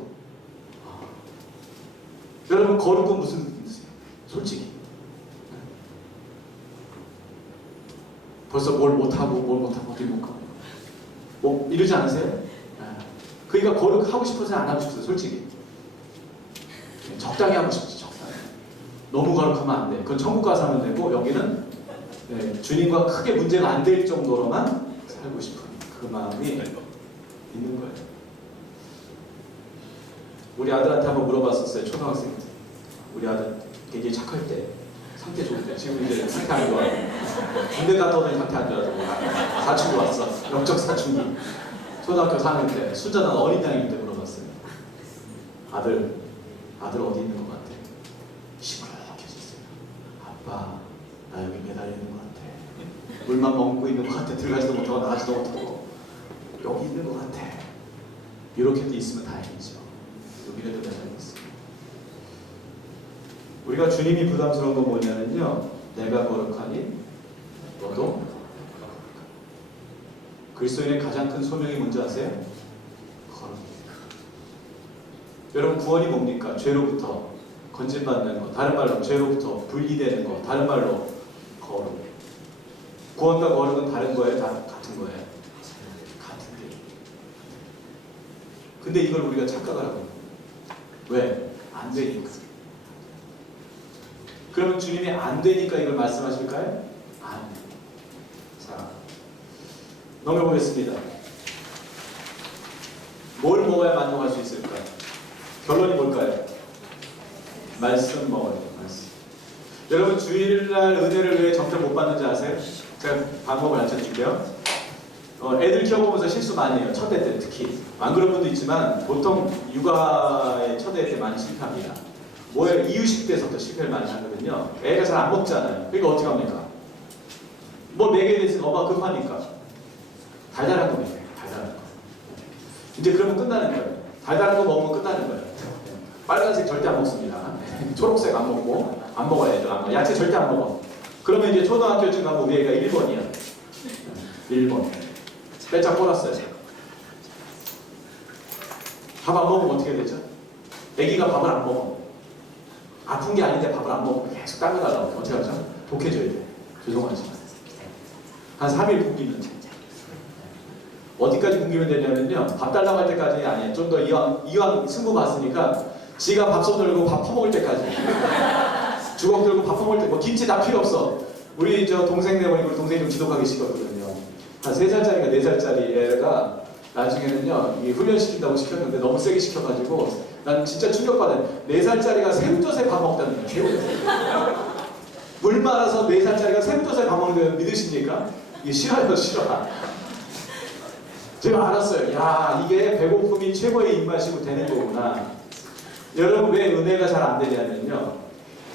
여러분 거룩은 무슨 뜻이에요? 솔직히 벌써 뭘 못하고 어디 못 가고 뭐 이러지 않으세요? 그러니까 거룩하고 싶어서 안 하고 싶어요. 솔직히 적당히 하고 싶지. 적당히. 너무 거룩하면 안 돼. 그건 천국 가서 하면 되고 여기는 주님과 크게 문제가 안 될 정도로만 살고 싶은 그 마음이 있는 거예요. 우리 아들한테 한번 물어봤었어요. 초등학생 때. 우리 아들 되게 착할 때, 상태 좋을 때. 지금 이제 상태 안 좋아요. 군대 갔다 오더니 상태 안 좋아지고 사춘기 왔어. 영적 사춘기. 초등학교 4학년 때 순전한 어린 양일 때 물어봤어요. 아들 어디 있는 것 같아? 시끄럽게졌어요. 아빠 나 여기 매달려 있는 것 같아. 물만 먹고 있는 것 같아. 들어가지도 못하고 나가지도 못하고 여기 있는 것 같아. 이렇게도 있으면 다행이죠. 여기라도 매달려 있어요. 우리가 주님이 부담스러운 건 뭐냐면요. 내가 거룩하니 너도 그리스도인의 가장 큰 소명이 뭔지 아세요? 거룩입니다. 여러분 구원이 뭡니까? 죄로부터 건진받는 것, 다른 말로 죄로부터 분리되는 것, 다른 말로 거룩. 구원과 거룩은 다른 거예요? 다 같은 거예요? 같은 게. 근데 이걸 우리가 착각을 하고 있는 거예요. 왜? 안 되니까. 그러면 주님이 안 되니까 이걸 말씀하실까요? 안. 자, 넘겨보겠습니다. 뭘 먹어야 만족할 수 있을까요? 결론이 뭘까요? 말씀 먹어야 돼요. 말씀. 여러분 주일날 은혜를 왜 점점 못 받는지 아세요? 제가 방법을 알려줄게요. 애들 키워보면서 실수 많이 해요. 첫애 때 특히. 안 그런 분도 있지만 보통 육아의 첫애 때 많이 실패합니다. 뭐예요? 이유식 때부터 실패를 많이 하거든요. 애가 잘 안 먹잖아요. 그러니까 어떻게 합니까? 뭐 먹여야 되니까 엄마가 급하니까 달달한 거 먹여요. 달달한 거. 이제 그러면 끝나는 거예요. 달달한 거 먹으면 끝나는 거예요. 빨간색 절대 안 먹습니다. 초록색 안 먹고 안 먹어야죠. 야채 절대 안 먹어. 그러면 이제 초등학교쯤 가면 우리 애가 1번이야. 1번. 빼짝 꼬랐어요. 밥 안 먹으면 어떻게 되죠? 애기가 밥을 안 먹어. 아픈 게 아닌데 밥을 안 먹으면 계속 당겨달라고. 어떻게 하죠? 독해줘야 돼. 죄송하지만. 한 3일 굶기면 돼. 어디까지 굶기면 되냐면요. 밥 달라고 할 때까지 아니에요. 좀 더 이왕 승부 봤으니까 지가 밥솥 들고 밥 퍼먹을 때까지. 주걱 들고 밥 퍼먹을 때. 뭐 김치 다 필요 없어. 우리 저 동생 내보니까 우리 동생이 좀 지독하게 시켰거든요. 한 3살짜리가 4살짜리 애가 나중에는요. 이 훈련시킨다고 시켰는데 너무 세게 시켜가지고 난 진짜 충격받아요. 4살짜리가 새우젓에 밥 먹다는 거예요. 물 말아서 4살짜리가 새우젓에 밥 먹는 거 믿으십니까? 이게 싫어요, 싫어. 제가 알았어요. 야, 이게 배고픔이 최고의 입맛이고 되는 거구나. 여러분, 왜 은혜가 잘 안 되냐면요.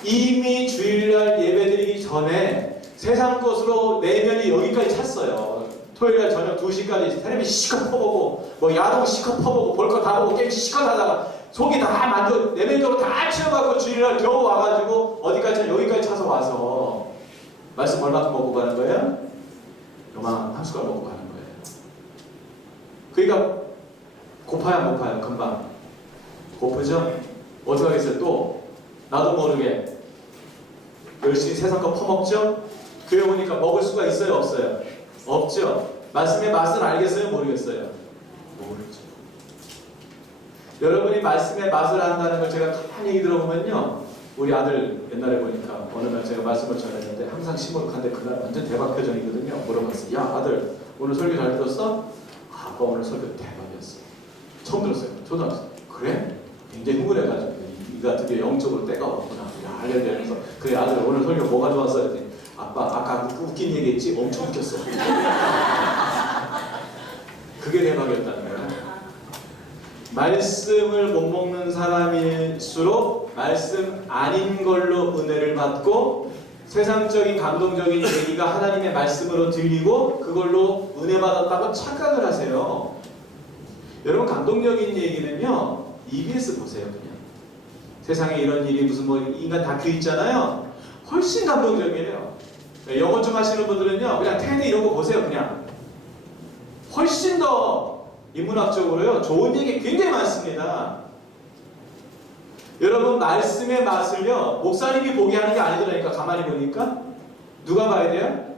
이미 주일날 예배드리기 전에 세상 것으로 내면이 여기까지 찼어요. 토요일날 저녁 2시까지 텔레비 시컷 퍼보고 뭐 야동 시컷 퍼보고 볼 거 다 보고 게임 시컷 하다가 속이 다 만져 내면적으로 다 채워갖고 주일날 겨우 와가지고 어디까지 여기까지 차서 와서 말씀 얼마큼 먹고 가는 거예요? 요만 한 숟갈 먹고 가는 거예요. 그러니까 고파야 못 파요. 금방 고프죠? 어떻게 하겠어요? 또 나도 모르게 열심히 세상 거 퍼먹죠? 교회 오니까 먹을 수가 있어요? 없어요? 없죠? 말씀의 맛을 알겠어요? 모르겠어요? 모르죠. 여러분이 말씀의 맛을 안다는 걸 제가 가만히 얘기 들어보면요, 우리 아들 옛날에 보니까 어느 날 제가 말씀을 전했는데 항상 시무룩한데 그날 완전 대박 표정이거든요. 물어봤어요. 야, 아들 오늘 설교 잘 들었어? 아빠 오늘 설교 대박이었어. 처음 들었어요. 초등학생. 그래? 굉장히 흥분해가지고 이가 드디어 영적으로 때가 왔구나. 야, 알려주면서 그래 아들 오늘 설교 뭐가 좋았어? 했더니 아빠 아까 그 웃긴 얘기했지? 엄청 웃겼어. 그게 대박이었다는 거야. 말씀을 못 먹는 사람일수록 말씀 아닌 걸로 은혜를 받고 세상적인 감동적인 얘기가 하나님의 말씀으로 들리고 그걸로 은혜 받았다고 착각을 하세요. 여러분, 감동적인 얘기는요, EBS 보세요. 그냥 세상에 이런 일이 무슨 뭐 인간 다큐 있잖아요. 훨씬 감동적이에요. 영어 좀 하시는 분들은요, 그냥 테드 이런 거 보세요. 그냥 훨씬 더 인문학적으로요 좋은 얘기 굉장히 많습니다. 여러분, 말씀의 맛을요 목사님이 보게 하는 게 아니더라니까. 가만히 보니까 누가 봐야 돼요?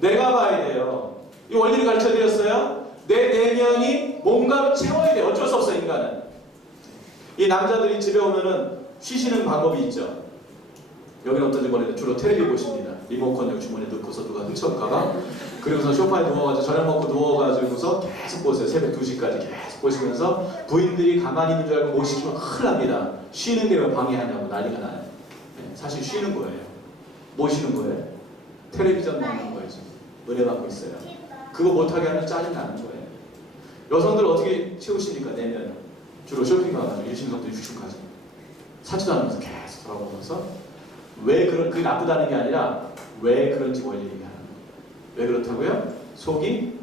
내가 봐야 돼요. 이 원리를 가르쳐 드렸어요. 내 내면이 뭔가로 채워야 돼요. 어쩔 수 없어, 인간은. 이 남자들이 집에 오면은 쉬시는 방법이 있죠. 여기는 어떤지 모르겠는데 주로 텔레비 보십니다. 리모컨 여기 주머니에 넣고서 누가 훔쳐가가. 그리고서 소파에 누워가지고 저녁 먹고 누워가지고서 계속 보세요. 새벽 2시까지 계속 보시면서 부인들이 가만히 있는 줄 알고 못 시키면 큰일 납니다. 쉬는데 왜 방해하냐고 난리가 나요. 네, 사실 쉬는 거예요. 뭐 쉬는 거예요? 텔레비전 먹는 거예요. 지금. 은혜 받고 있어요. 그거 못하게 하면 짜증 나는 거예요. 여성들 어떻게 채우십니까? 내면 주로 쇼핑 가가지고 일심동도 휴식 가지고 사지도 않으면서 계속 돌아보면서 왜 그게 나쁘다는 게 아니라 왜 그런지 원리 얘기하는 거예요. 왜 그렇다고요? 속이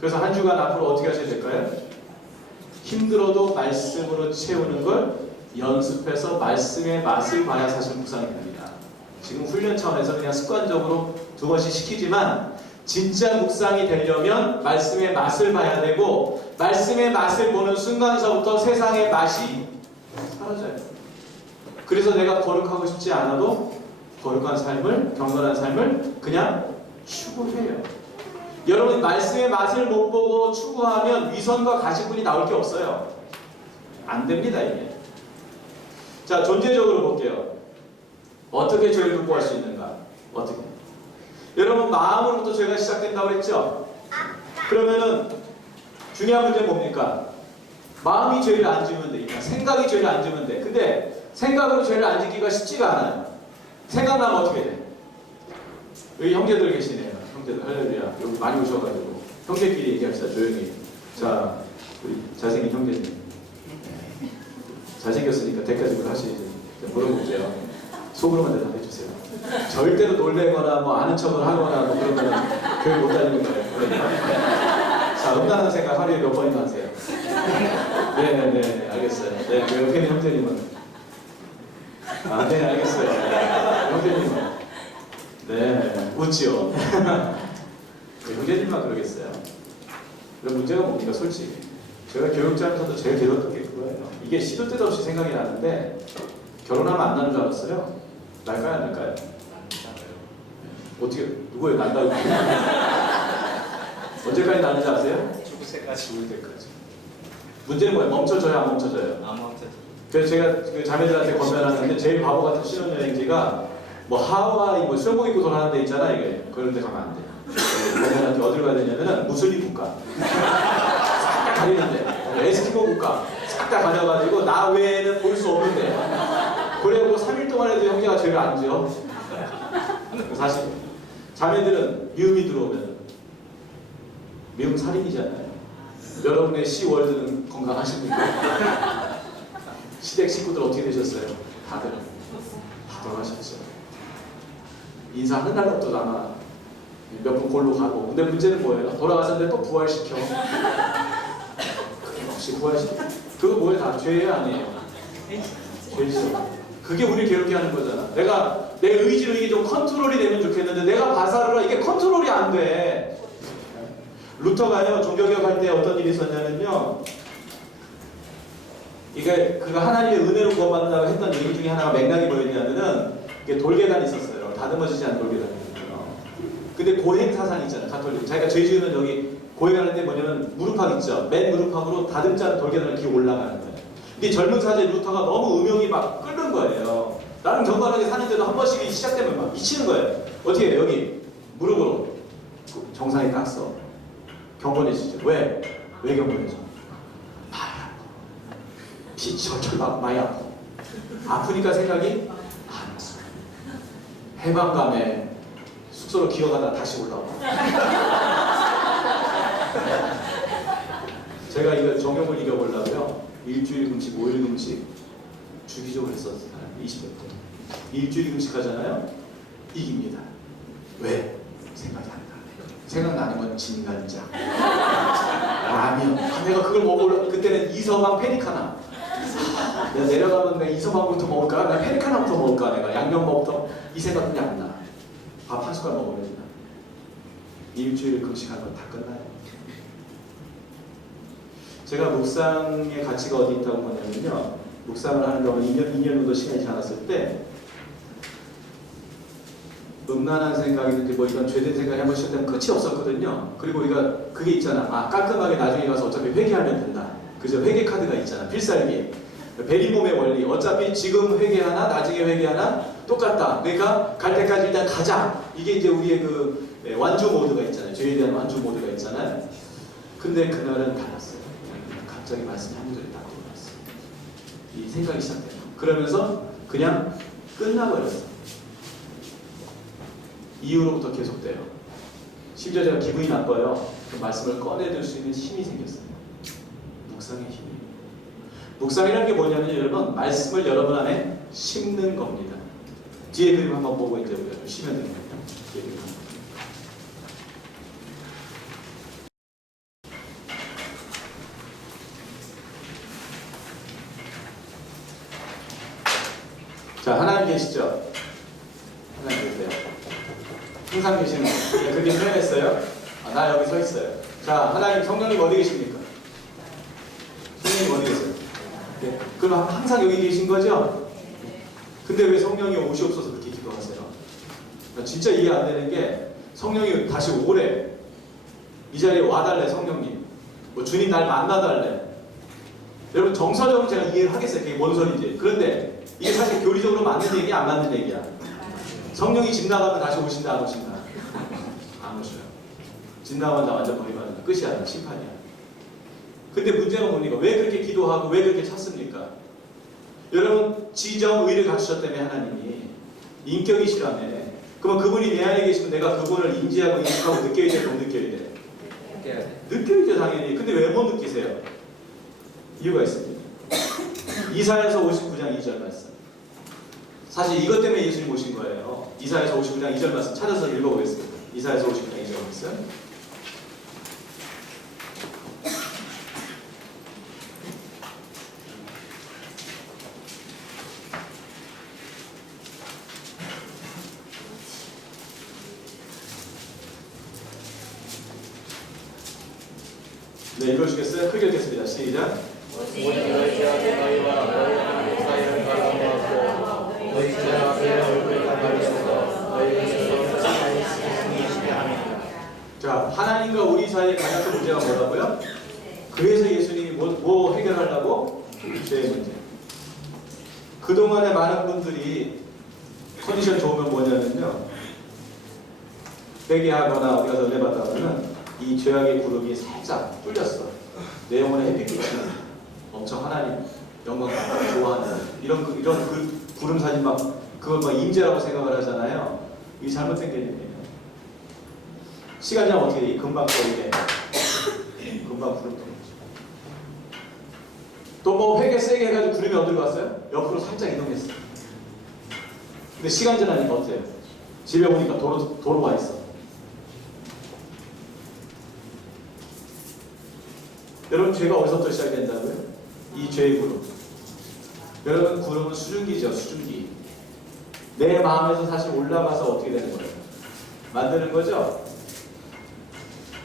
그래서 한 주간 앞으로 어떻게 하셔야 될까요? 힘들어도 말씀으로 채우는 걸 연습해서 말씀의 맛을 봐야 사실 묵상이 됩니다. 지금 훈련 차원에서 그냥 습관적으로 2번씩 시키지만 진짜 묵상이 되려면 말씀의 맛을 봐야 되고 말씀의 맛을 보는 순간서부터 세상의 맛이 사라져요. 그래서 내가 거룩하고 싶지 않아도 거룩한 삶을, 경건한 삶을 그냥 추구해요. 여러분, 말씀의 맛을 못 보고 추구하면 위선과 가시분이 나올 게 없어요. 안 됩니다, 이게. 자, 존재적으로 볼게요. 어떻게 죄를 극복할 수 있는가? 어떻게? 여러분, 마음으로부터 죄가 시작된다고 했죠? 그러면은 중요한 문제는 뭡니까? 마음이 죄를 안 지으면 되니까 생각이 죄를 안 지으면 돼. 근데 생각으로 죄를 안 지기가 쉽지가 않아요. 생각나면 어떻게 돼? 여기 형제들 계시네요. 형제들 할렐루야. 여기 많이 오셔가지고 형제끼리 얘기합시다. 조용히. 자, 우리 잘생긴 형제님. 잘생겼으니까 대가집을 하시죠. 물어볼게요. 속으로만 대답해 주세요. 절대로 놀래거나 뭐 아는 척을 하거나 뭐 그러면 교회 못 다니는 거예요. 그러니까. 자, 음란한 생각 하루에 몇 번이나 하세요? 네, 알겠어요. 네, 그 옆에 있는 형제님은? 아, 네, 알겠어요. 형제님은? 네, 웃지요. 형제님만 그러겠어요. 그럼 문제가 뭡니까, 솔직히? 제가 교육자면서도 제일 괴롭던 게 그거예요. 이게 시도 때도 없이 생각이 나는데 결혼하면 안 나는 줄 알았어요. 날까요, 안 날까요? 어떻게, 누구예요? 난다고? 언제까지 나는지 아세요? 죽을 때까지. 죽을 때까지. 문제는 뭐예요? 멈춰져요, 안 멈춰져요? 안 멈춰져. 그래서 제가 그 자매들한테 권면하는데 제일 바보 같은 신혼여행지가 뭐 하와이 뭐 수영복 입고 돌아가는 데 있잖아. 이게 그런 데 가면 안 돼요. 권면한테 어디로 가야 되냐면은 무슬림 국가 싹 다 가리는데 에스키모 국가 싹 다 가려가지고 나 외에는 볼 수 없는데 그래고 3일 동안 해도 형제가 죄를 안 지어. 사실 자매들은 미움이 들어오면 미움 살인이잖아요. 여러분의 C월드는 건강하십니까? 시댁 식구들 어떻게 되셨어요? 다들 다 돌아가셨죠. 인사하는 날부터 아마 몇 분 골로 가고. 근데 문제는 뭐예요? 돌아가셨는데 또 부활시켜. 그게 혹시 부활시켜? 그거 뭐예요? 다 죄예요? 아니에요? 죄죠. 그게 우리를 괴롭게 하는 거잖아. 내가 내 의지로 이게 좀 컨트롤이 되면 좋겠는데 내가 바사르라 이게 컨트롤이 안 돼. 루터가요 종교개혁 할 때 어떤 일이 있었냐면요, 이게 그가 하나님의 은혜로 구원받는다고 했던 얘기 중에 하나가 맥락이 뭐였냐면은 이게 돌계단이 있었어요. 다듬어지지 않은 돌계단이었어요. 근데 고행 사상이 있잖아요. 가톨릭. 자기가 죄 지으면 여기 고행하는 데 뭐냐면 무릎팍 있죠. 맨 무릎팍으로 다듬지 않은 돌계단을 기어 올라가는 거예요. 근데 젊은 사제 루터가 너무 음욕이 막 끓는 거예요. 나는 경건하게 사는데도 한 번씩 시작되면 막 미치는 거예요. 어떻게 해요? 여기 무릎으로 정상에 땄어. 경건해지죠. 왜? 왜 경건해져? 많이 아파. 피 철철 막 많이 아파. 아프니까 생각이 안 났어. 해방감에 숙소로 기어가다 다시 올라와. 제가 이거 정욕을 이겨보려고요. 일주일 금식, 5일 금식 주기적으로 했었어요. 20대 때. 일주일 금식 하잖아요. 이깁니다. 왜? 생각이 안 나. 생각나는 건 진간장, 라면. 내가 그걸 먹으려 그때는 이서방 페리카나. 내가 내려가면 내가 이서방부터 먹을까? 내가 페리카나부터 먹을까? 내가 양념먹부터 이 생각이 안 나. 밥 한 숟갈 먹으면 된다. 일주일 금식하면 다 끝나요. 제가 묵상의 가치가 어디 있다고 보냐면요, 묵상을 하는 동안 2년 정도 시간이 지났을 때 음란한 생각이든지 뭐 이런 죄된 생각이 한 번씩 되면 끝이 없었거든요. 그리고 우리가 그게 있잖아. 깔끔하게 나중에 가서 어차피 회개하면 된다. 그죠? 회개 카드가 있잖아. 필살기. 베리몸의 원리. 어차피 지금 회개하나 나중에 회개하나 똑같다. 그러니까 갈 때까지 일단 가자. 이게 이제 우리의 그 완주 모드가 있잖아요. 죄에 대한 완주 모드가 있잖아요. 근데 그날은 달랐어요. 갑자기 말씀이 한 구절이 딱 들어왔어요. 이 생각이 시작돼요. 그러면서 그냥 끝나버렸어. 이후로부터 계속돼요. 심지어 제가 기분이 나빠요. 그 말씀을 꺼내들 수 있는 힘이 생겼어요. 묵상의 힘이. 묵상이라는 게 뭐냐면 여러분, 말씀을 여러분 안에 심는 겁니다. 뒤에 그림 한번 보고 이제 우리가 좀 쉬면 됩니다. 뒤에 그림 한번. 자, 하나님 계시죠? 하나님 계세요. 항상 계시는 거예요. 그렇게 표현했어요. 나 여기 서 있어요. 자, 하나님, 성령님 어디 계십니까? 성령님 어디 계세요? 네. 그럼 항상 여기 계신 거죠? 근데 왜 성령이 오시옵소서 그렇게 기도하세요? 진짜 이해 안 되는 게, 성령이 다시 오래 이 자리에 와달래. 성령님 뭐 주님 날 만나달래. 여러분, 정서적으로 제가 이해를 하겠어요. 그게 뭔 소리인지. 그런데 이게 사실 교리적으로 맞는 얘기, 안 맞는 얘기야. 성령이 집 나가면 다시 오신다, 안 오신다? 안 오셔요. 집 나가면 나 완전 버리 맞는 끝이야. 심판이야. 근데 문제가 뭡니까? 왜 그렇게 기도하고 왜 그렇게 찾습니까? 여러분, 지정 의를 갖추셨다며 하나님이 인격이시라며. 그러면 그분이 내 안에 계시면 내가 그분을 인지하고 인식하고 느껴야 돼, 못 느껴야 돼? 느껴야죠, 당연히. 근데 왜 못 느끼세요? 이유가 있습니다. 이사야서 59장 2절 말씀. 사실 이것 때문에 예수님 오신 거예요. 이사야서 59장 2절 말씀 찾아서 읽어보겠습니다. 이사야서 59장 2절 말씀. 네, 읽어주시겠어요? 크게 읽겠습니다. 시작. 오직 너희와 너희 하나님 사이를 가로막고 너희 제 앞에 얼굴을 가리셔서 너희를 승리시게 하며. 자, 하나님과 우리 사이의 가장 큰 문제가 뭐라고요? 그래서 예수님이 뭐 해결하려고? 죄의 문제. 그동안에 많은 분들이 컨디션 좋으면 뭐냐면요, 회개하거나 어디 가서 은혜 받다가는 이 죄악의 구름이 살짝 뚫렸어. 내 영혼의 햇빛이 엄청 하나님 영광 받고 좋아하는 이런 그 구름 사진 막 그걸 막 임재라고 생각을 하잖아요. 이게 잘못된 개념이에요. 시간 지나면 어떻게 돼? 금방 꺼리게. 금방 구름 떠오르죠. 또 뭐 회개 세게 해가지고 구름이 어디로 갔어요? 옆으로 살짝 이동했어요. 근데 시간 지나니까 어때요? 집에 오니까 도로가 있어. 여러분 죄가 어디서부터 시작된다고요? 이 죄의 구름. 여러분 구름은 수증기죠. 수증기. 내 마음에서 사실 올라가서 어떻게 되는 거예요? 만드는 거죠?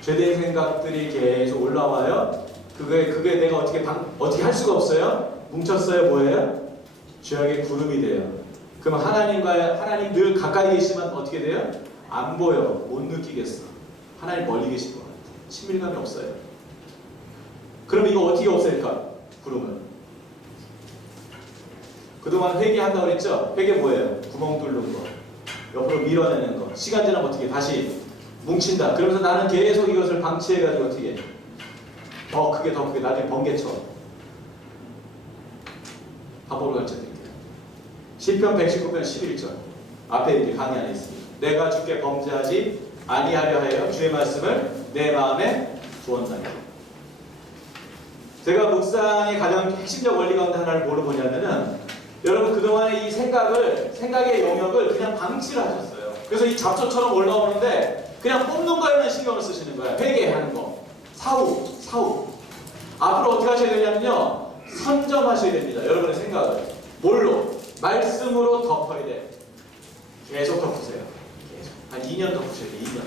죄된 생각들이 계속 올라와요. 그게 내가 어떻게 할 수가 없어요? 뭉쳤어요. 뭐예요? 죄악의 구름이 돼요. 그럼 하나님 늘 가까이 계시면 어떻게 돼요? 안 보여. 못 느끼겠어. 하나님 멀리 계신 것 같아. 친밀감이 없어요. 그럼 이거 어떻게 없앨까? 구름을. 그동안 회개한다고 그랬죠? 회개 뭐예요? 구멍 뚫는 거. 옆으로 밀어내는 거. 시간 지나면 어떻게 다시 뭉친다. 그러면서 나는 계속 이것을 방치해가지고 어떻게 더 크게 나중에 번개쳐. 바보로 가르쳐드릴게요. 시편 119편 11절 앞에 이렇게 강의 안에 있습니다. 내가 주께 범죄하지 아니하려 하여 주의 말씀을 내 마음에 두었나이다. 제가 묵상의 가장 핵심적 원리 가운데 하나를 뭐로 보냐면은 여러분 그동안에 이 생각의 영역을 그냥 방치를 하셨어요. 그래서 이 잡초처럼 올라오는데 그냥 뽑는 거에만 신경을 쓰시는 거예요. 회개하는 거. 사후. 앞으로 어떻게 하셔야 되냐면요. 선점하셔야 됩니다. 여러분의 생각을. 뭘로? 말씀으로 덮어야 돼. 계속 덮으세요. 계속. 한 2년 덮으셔야 돼요. 2년.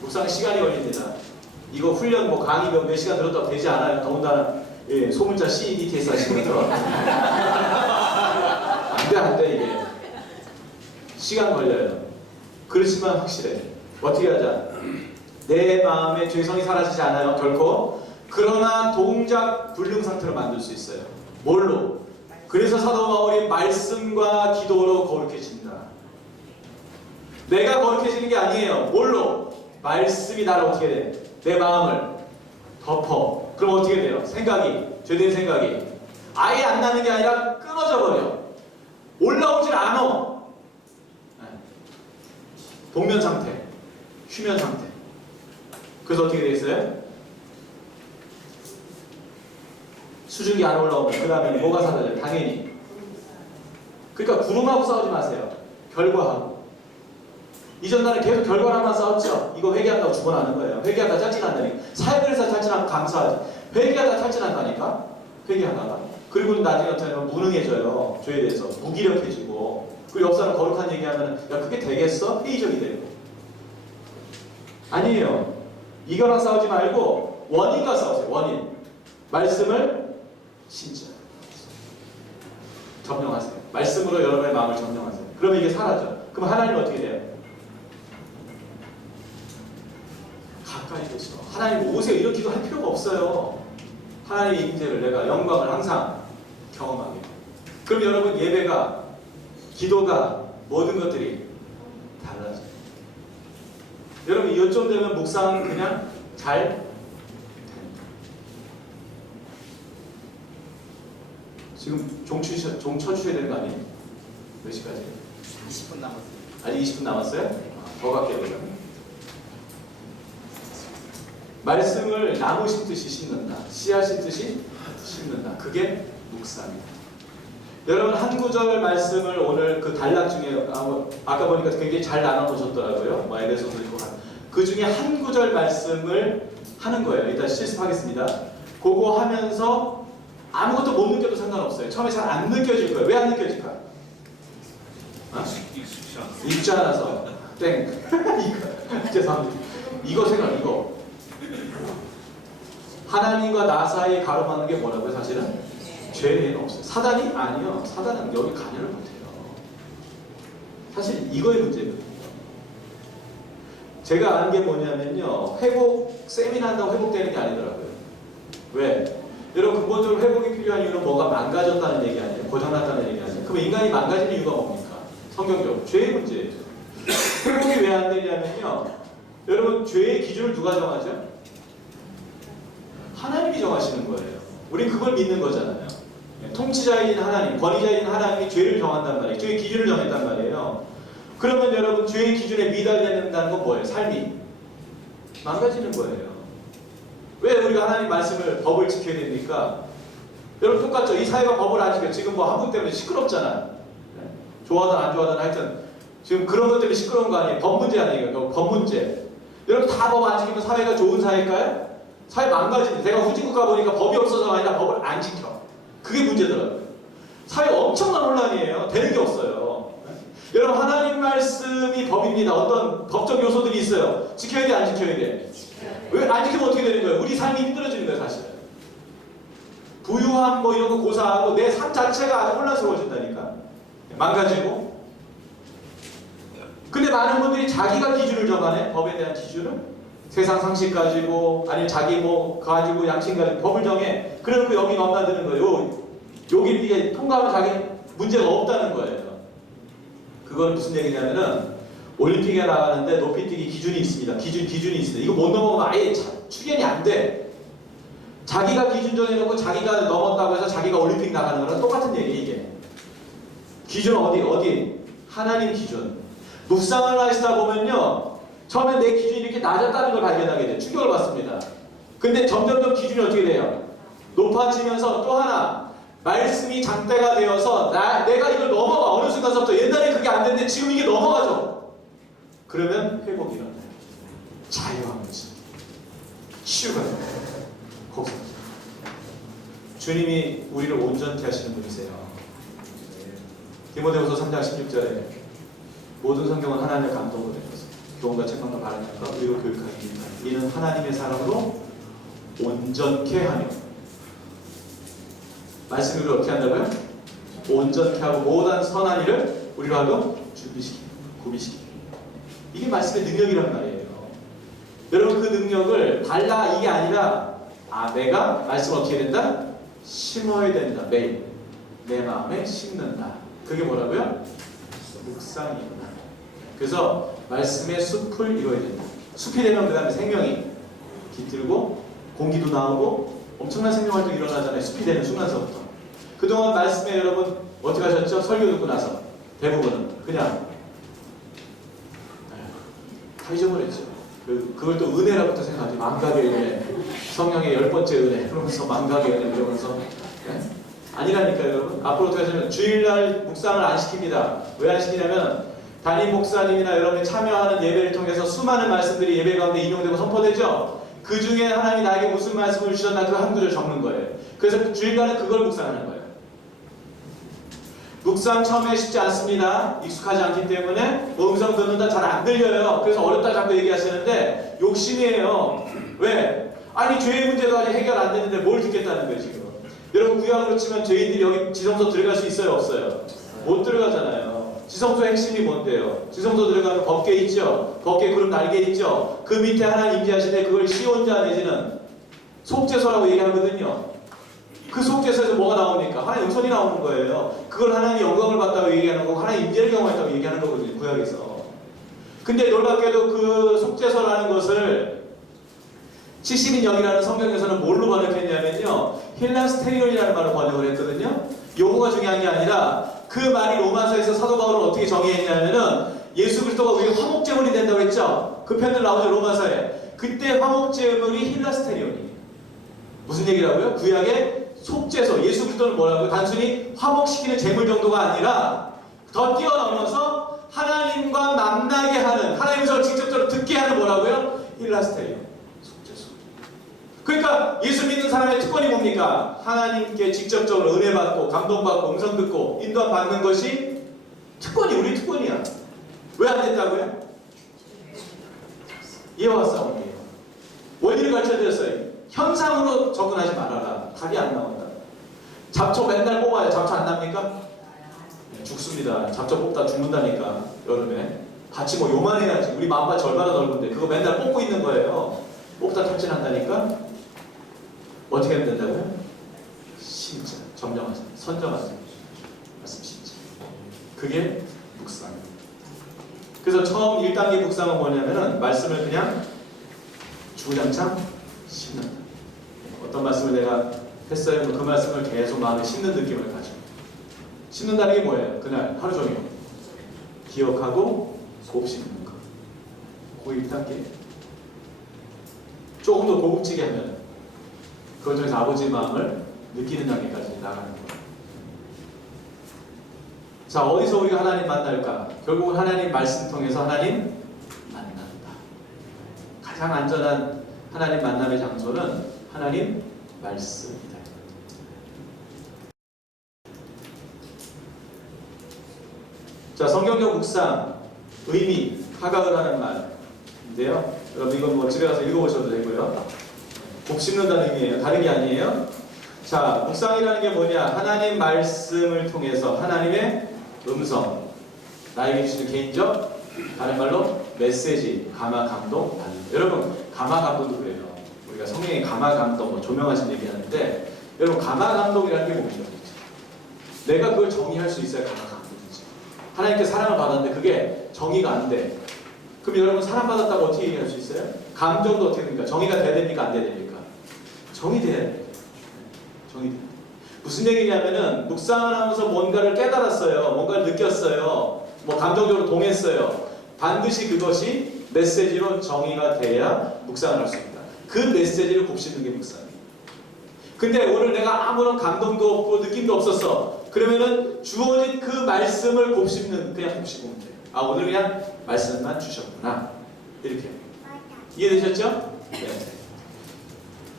묵상 시간이 걸립니다. 이거 훈련 강의 몇 시간 들었다고 되지 않아요. 더군다나 소문자 CEDTS 하시는 분들 안돼 이게 시간 걸려요. 그렇지만 확실해. 어떻게 하자? 내 마음에 죄성이 사라지지 않아요. 결코. 그러나 동작 불능 상태로 만들 수 있어요. 뭘로? 그래서 사도 바울이 말씀과 기도로 거룩해진다. 내가 거룩해지는 게 아니에요. 뭘로? 말씀이 나를 어떻게 돼? 내 마음을 덮어. 그럼 어떻게 돼요? 죄된 생각이 아예 안 나는 게 아니라 끊어져 버려. 올라오질 않아. 동면 상태, 휴면 상태. 그래서 어떻게 되겠어요? 수증기 안 올라오면 그 다음에 뭐가 사라져요? 당연히. 그러니까 구름하고 싸우지 마세요. 결과하고. 이전 날에 계속 결과랑만 싸웠죠? 이거 회개한다고 죽어나는 거예요. 회개하다 탈진한다니까. 사역을 해서 탈진하면 감사하지. 회개하다 탈진한다니까? 회개하다가. 그리고 나중에 어떻게 하면 무능해져요. 죄에 대해서. 무기력해지고. 그리고 옆 사람 거룩한 얘기하면 야 그게 되겠어? 회의적이 되고. 아니에요. 이거랑 싸우지 말고 원인과 싸우세요. 원인. 말씀을 진짜 점령하세요. 말씀으로 여러분의 마음을 점령하세요. 그러면 이게 사라져. 그럼 하나님은 어떻게 돼요? 가까이 계셔. 하나님 오세요. 이런 기도 할 필요가 없어요. 하나님의 임재를 내가 영광을 항상 경험하게. 그럼 여러분 예배가 기도가 모든 것들이 달라져요. 여러분 이쯤 되면 묵상은 그냥 잘 됩니다. 지금 종 쳐주셔야 되는 거 아니에요? 몇 시까지? 20분 남았어요. 아직 20분 남았어요? 더 갈게요. 그러면. 말씀을 나무 심듯이 심는다. 씨앗 심듯이 심는다. 그게 묵상입니다. 여러분 한 구절 말씀을 오늘 그 단락 중에 아까 보니까 굉장히 잘 나눠놓으셨더라고요. 에베소서 있고 그 중에 한 구절 말씀을 하는 거예요. 일단 실습하겠습니다. 그거 하면서 아무것도 못 느껴도 상관없어요. 처음에 잘 안 느껴질 거예요. 왜 안 느껴질까? 익지 않아서 땡. 이거 죄송합니다. 이거 하나님과 나 사이에 가로막는 게 뭐라고요? 사실은 죄는 없어요. 사단이 아니요. 사단은 여기 관여를 못해요. 사실 이거의 문제거든요. 제가 아는 게 뭐냐면요. 세미나 한다고 회복되는 게 아니더라고요. 왜? 여러분 근본적으로 회복이 필요한 이유는 뭐가 망가졌다는 얘기 아니에요? 고장났다는 얘기 아니에요? 그럼 인간이 망가지는 이유가 뭡니까? 성경적으로 죄의 문제예요. 회복이 왜 안 되냐면요. 여러분 죄의 기준을 누가 정하죠? 하나님이 정하시는 거예요. 우린 그걸 믿는 거잖아요. 통치자인 하나님, 권위자인 하나님이 죄를 정한단 말이에요. 죄의 기준을 정했단 말이에요. 그러면 여러분 죄의 기준에 미달된다는 건 뭐예요? 삶이 망가지는 거예요. 왜 우리가 하나님 말씀을 법을 지켜야 됩니까? 여러분 똑같죠? 이 사회가 법을 안 지켜. 지금 뭐 한국 때문에 시끄럽잖아. 좋아하든 안 좋아하든 하여튼 지금 그런 것 때문에 시끄러운 거 아니에요? 법 문제 아니에요? 법 문제. 여러분 다 법 안 지키면 사회가 좋은 사회일까요? 사회 망가지는데 내가 후진국가 보니까 법이 없어서가 아니라 법을 안 지켜. 그게 문제더라고요. 사회 엄청난 혼란이에요. 되는 게 없어요. 여러분 하나님 말씀이 법입니다. 어떤 법적 요소들이 있어요. 지켜야 돼, 안 지켜야 돼? 왜 안 지키면 어떻게 되는 거예요? 우리 삶이 힘들어지는 거예요, 사실. 부유함 뭐 이런 거 고사하고 내 삶 자체가 아주 혼란스러워진다니까. 망가지고. 근데 많은 분들이 자기가 기준을 정하네. 법에 대한 기준을. 세상 상식 가지고 아니면 자기 뭐 가지고 양심 가지고 법을 정해. 그래놓고 여기 넘나드는 거예요. 여기 이게 통과하면 자기 문제가 없다는 거예요. 그건 무슨 얘기냐면은 올림픽에 나가는데 높이뛰기 기준이 있습니다. 기준이 있습니다. 이거 못 넘어가면 아예 추견이 안 돼. 자기가 기준 정해놓고 자기가 넘었다고 해서 자기가 올림픽 나가는 거랑 똑같은 얘기예요. 이게. 기준 어디? 하나님 기준. 묵상을 하시다 보면요. 처음에 내 기준이 이렇게 낮았다는 걸 발견하게 돼요. 충격을 받습니다. 근데 점점점 기준이 어떻게 돼요? 높아지면서 또 하나 말씀이 장대가 되어서 내가 이걸 넘어가. 어느 순간서부터 옛날에 그게 안 됐는데 지금 이게 넘어가죠. 그러면 회복이 일어나요. 자유한 거지. 치유가 돼요. 거기서 주님이 우리를 온전케 하시는 분이세요. 디모데후서 3장 16절에 모든 성경은 하나님의 감동으로 된 것을 교훈과 책망과 바른말과 의로 교육하기 위하여 이는 하나님의 사람으로 온전케 하며 말씀이 우리를 어떻게 한다고요? 온전케 하고 모든 선한 일을 우리로 하여금 준비시키고 구비시키고 이게 말씀의 능력이란 말이에요. 여러분 그 능력을 달라 이게 아니라 내가 말씀을 어떻게 된다? 심어야 된다. 매일 내 마음에 심는다. 그게 뭐라고요? 묵상이구나. 그래서 말씀의 숲을 이뤄야 된다. 숲이 되면 그 다음에 생명이 깃들고 공기도 나오고 엄청난 생명활동이 일어나잖아요. 숲이 되는 순간서부터. 그동안 말씀에 여러분 어떻게 하셨죠? 설교 듣고 나서 대부분은 그냥 다 잊어버렸죠. 그걸 또 은혜라고도 생각하죠. 망각의 은혜, 성령의 10번째 은혜 그러면서 망각의 은혜 이러면서 아니라니까요. 여러분 앞으로 어떻게 하시면 주일날 묵상을 안 시킵니다. 왜 안 시키냐면 담임 목사님이나 여러분이 참여하는 예배를 통해서 수많은 말씀들이 예배 가운데 인용되고 선포되죠. 그 중에 하나님이 나에게 무슨 말씀을 주셨나 그 한 구절 적는 거예요. 그래서 주일간은 그걸 묵상하는 거예요. 묵상 처음에 쉽지 않습니다. 익숙하지 않기 때문에 음성 듣는다 잘 안 들려요. 그래서 어렵다 자꾸 얘기하시는데 욕심이에요. 왜? 아니 죄의 문제도 아직 해결 안 되는데 뭘 듣겠다는 거예요 지금. 여러분 구약으로 치면 죄인들이 여기 지성소 들어갈 수 있어요 없어요? 못 들어가잖아요. 지성소의 핵심이 뭔데요? 지성소 들어가면 법궤 있죠? 법궤 구름 날개 있죠? 그 밑에 하나님 임재하시는데 그걸 시온자 내지는 속죄소라고 얘기하거든요. 그 속죄소에서 뭐가 나옵니까? 하나님 음성이 나오는 거예요. 그걸 하나님 영광을 받다고 얘기하는 거고 하나님 임재를 경험했다고 얘기하는 거거든요. 구약에서. 근데 놀랍게도 그 속죄소라는 것을 70인 영이라는 성경에서는 뭘로 번역했냐면요. 힐라스테리온이라는 말로 번역을 했거든요. 용어가 중요한 게 아니라 그 말이 로마서에서 사도 바울은 어떻게 정의했냐면은 예수 그리스도가 우리 화목제물이 된다고 했죠. 그 편들 나오죠 로마서에. 그때 화목제물이 힐라스테리온이에요. 무슨 얘기라고요? 구약의 속죄소, 예수 그리스도는 뭐라고요? 단순히 화목시키는 제물 정도가 아니라 더 뛰어넘어서 하나님과 만나게 하는, 하나님의 음성을 직접적으로 듣게 하는 뭐라고요? 힐라스테리온, 속죄소. 그러니까 예수 믿는 사람의 특권이 뭡니까? 하나님께 직접적으로 은혜 받고 감동받고 음성 듣고 인도함 받는 것이 특권이 우리 특권이야. 왜 안 됐다고요? 이해와 싸움이에요. 원리를 가르쳐드렸어요. 현상으로 접근하지 말아라. 답이 안 나온다. 잡초 맨날 뽑아요. 잡초 안 납니까? 네, 죽습니다. 잡초 뽑다 죽는다니까. 여름에 밭이 뭐 요만해야지. 우리 마음밭이 얼마나 넓은데 그거 맨날 뽑고 있는 거예요. 뽑다 탈진한다니까. 어떻게 하면 된다고요? 심자, 점령하자, 선정하자. 말씀 심자. 그게 묵상. 그래서 처음 1단계 묵상은 뭐냐면은 말씀을 그냥 주구장창 심는다. 어떤 말씀을 내가 했어요. 그 말씀을 계속 마음에 심는 느낌을 가져. 심는다는 게 뭐예요? 그날 하루 종일 기억하고 곱씹는 거. 그 1단계. 조금 더 고급지게 하면 그것 중에서 아버지의 마음을 느끼는 단계까지 나가는 거예요. 자, 어디서 우리가 하나님 만날까? 결국은 하나님 말씀 통해서 하나님 만난다. 가장 안전한 하나님 만남의 장소는 하나님 말씀이다. 자, 성경적 묵상, 의미, 하가을하는 말인데요. 여러분 이건 뭐 집에 가서 읽어보셔도 되고요. 곱씹는다는 의미예요. 다른 게 아니에요. 자, 묵상이라는 게 뭐냐? 하나님 말씀을 통해서 하나님의 음성, 나에게 주시는 개인적, 다른 말로 메시지, 감화, 감동, 받는. 여러분, 감화, 감동도 그래요. 우리가 성령의 감화, 감동, 뭐 조명하신 얘기하는데, 여러분 감화, 감동이라는 게 뭡니까? 내가 그걸 정의할 수 있어야 감화, 감동이지. 하나님께 사랑을 받았는데 그게 정의가 안 돼. 그럼 여러분 사랑받았다고 어떻게 얘기할 수 있어요? 감정도 어떻게 됩니까? 정의가 돼야 됩니까? 안 돼야 됩니까? 정의돼야 돼요. 정의돼야 돼요. 무슨 얘기냐면은 묵상을 하면서 뭔가를 깨달았어요. 뭔가를 느꼈어요. 뭐 감정적으로 동했어요. 반드시 그것이 메시지로 정의가 돼야 묵상을 할 수 있다. 그 메시지를 곱씹는 게 묵상이에요. 근데 오늘 내가 아무런 감동도 없고 느낌도 없었어. 그러면은 주어진 그 말씀을 곱씹는, 그냥 곱씹으면 돼요. 아, 오늘 그냥 말씀만 주셨구나. 이렇게. 이해되셨죠? 네.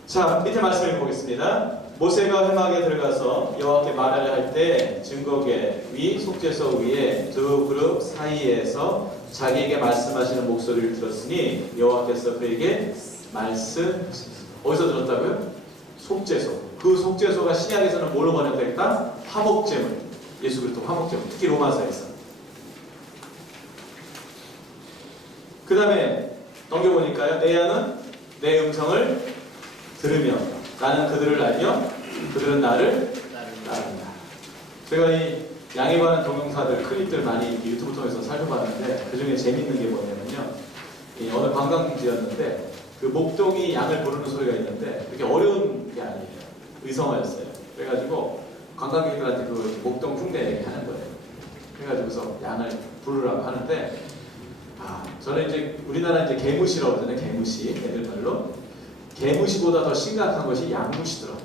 자, 밑에 말씀을 읽어보겠습니다. 모세가 회막에 들어가서 여호와께 말하려 할 때 증거계 위 속죄소 위에 두 그룹 사이에서 자기에게 말씀하시는 목소리를 들었으니 여호와께서 그에게 말씀하셨습니다. 어디서 들었다고요? 속죄소. 그 속죄소가 신약에서는 뭘로 번역됐다? 화목제물. 예수 그리스도 화목제물. 특히 로마서에서. 그 다음에 넘겨보니까요. 내 양은 내 음성을 들으며 나는 그들을 알며 그들은 나를 따른다. 제가 이 양에 관한 동영사들, 클립들 많이 유튜브 통해서 살펴봤는데 그 중에 재밌는 게 뭐냐면요. 이 어느 관광지였는데 그 목동이 양을 부르는 소리가 있는데 그렇게 어려운 게 아니에요. 의성어였어요. 그래가지고 관광객들한테 그 목동 흉내 얘기 하는 거예요. 그래가지고서 양을 부르라고 하는데 저는 이제 우리나라 이제 개무시라고 하잖아요. 개무시. 애들 말로. 개무시보다 더 심각한 것이 양무시더라고요.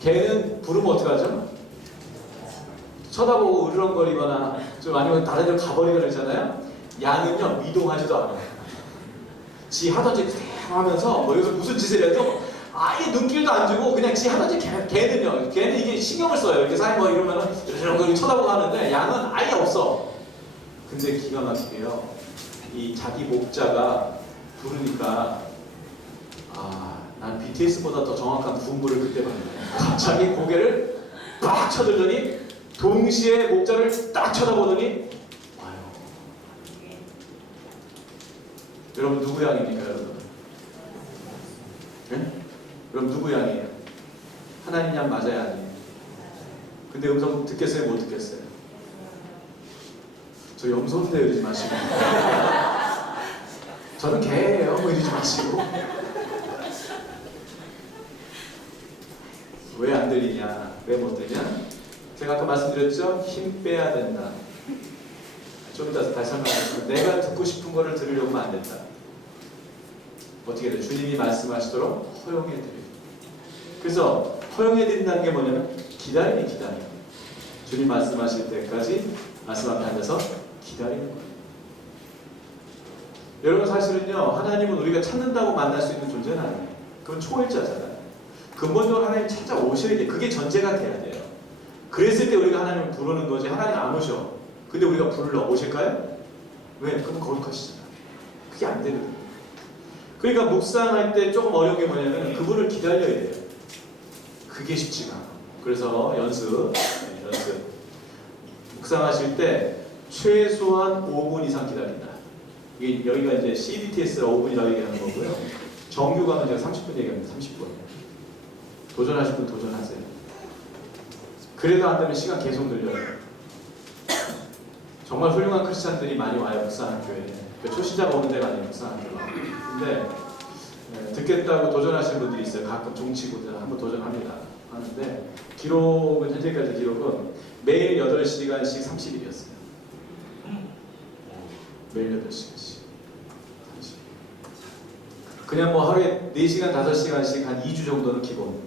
개는 부르면 어떡하죠? 쳐다보고 으르렁거리거나 좀 아니면 다른 데로 가버리거나 그러잖아요. 양은요, 미동하지도 않아요. 지 하던지 그대로 하면서 뭐 여기서 무슨 짓을 해도 아예 눈길도 안 주고 그냥 지 하던지 개는요. 개는 이게 신경을 써요. 이렇게 사이 뭐 이러면은 이렇게 쳐다보고 하는데 양은 아예 없어. 근데 기가 막히게요. 이 자기 목자가 부르니까 난 BTS보다 더 정확한 분부를 그때 받네. 갑자기 고개를 빡 쳐들더니 동시에 목자를 딱 쳐다보더니 와요. 여러분 누구 양입니까, 여러분? 네? 여러분 누구 양이에요? 하나님 양 맞아야 아니에요? 근데 음성 듣겠어요, 못 듣겠어요? 저 염소인데 이러지 마시고 저는 개예요 뭐 이러지 마시고 왜 안 들리냐, 왜 못 들리냐? 제가 아까 말씀드렸죠? 힘 빼야 된다. 좀 이따 다시 설명하겠습니다. 내가 듣고 싶은 거를 들으려고 하면 안 된다. 어떻게 해야 돼? 주님이 말씀하시도록 허용해 드려요. 그래서 허용해 드린다는 게 뭐냐면 기다리는. 주님 말씀하실 때까지 말씀 앞에 앉아서 기다리는 거예요. 여러분 사실은요, 하나님은 우리가 찾는다고 만날 수 있는 존재는 아니에요. 그건 초월자잖아요. 근본적으로 하나님 찾아오셔야 돼. 그게 전제가 돼야 돼요. 그랬을 때 우리가 하나님을 부르는 거지. 하나님 안 오셔. 근데 우리가 불러 오실까요? 왜? 그럼 거룩하시잖아. 그게 안 되거든요. 그러니까 묵상할 때 조금 어려운 게 뭐냐면 그분을 기다려야 돼요. 그게 쉽지가 않아. 그래서 연습. 묵상하실 때 최소한 5분 이상 기다린다. 이게 여기가 이제 CBTS가 5분이라고 얘기하는 거고요. 정규 가면 제가 30분 얘기합니다. 30분. 도전하실 분 도전하세요. 그래도 안 되면 시간 계속 늘려요. 정말 훌륭한 크리스찬들이 많이 와요. 묵상학교에. 초신자가 오는 데가 아니에요. 묵상학교가. 근데 듣겠다고 도전하시는 분들이 있어요. 가끔 종치고들 한번 도전합니다. 하는데 현재까지 기록은 매일 8시간씩 30일이었어요. 매일 8시간씩. 그냥 뭐 하루에 4시간, 5시간씩 한 2주 정도는 기본.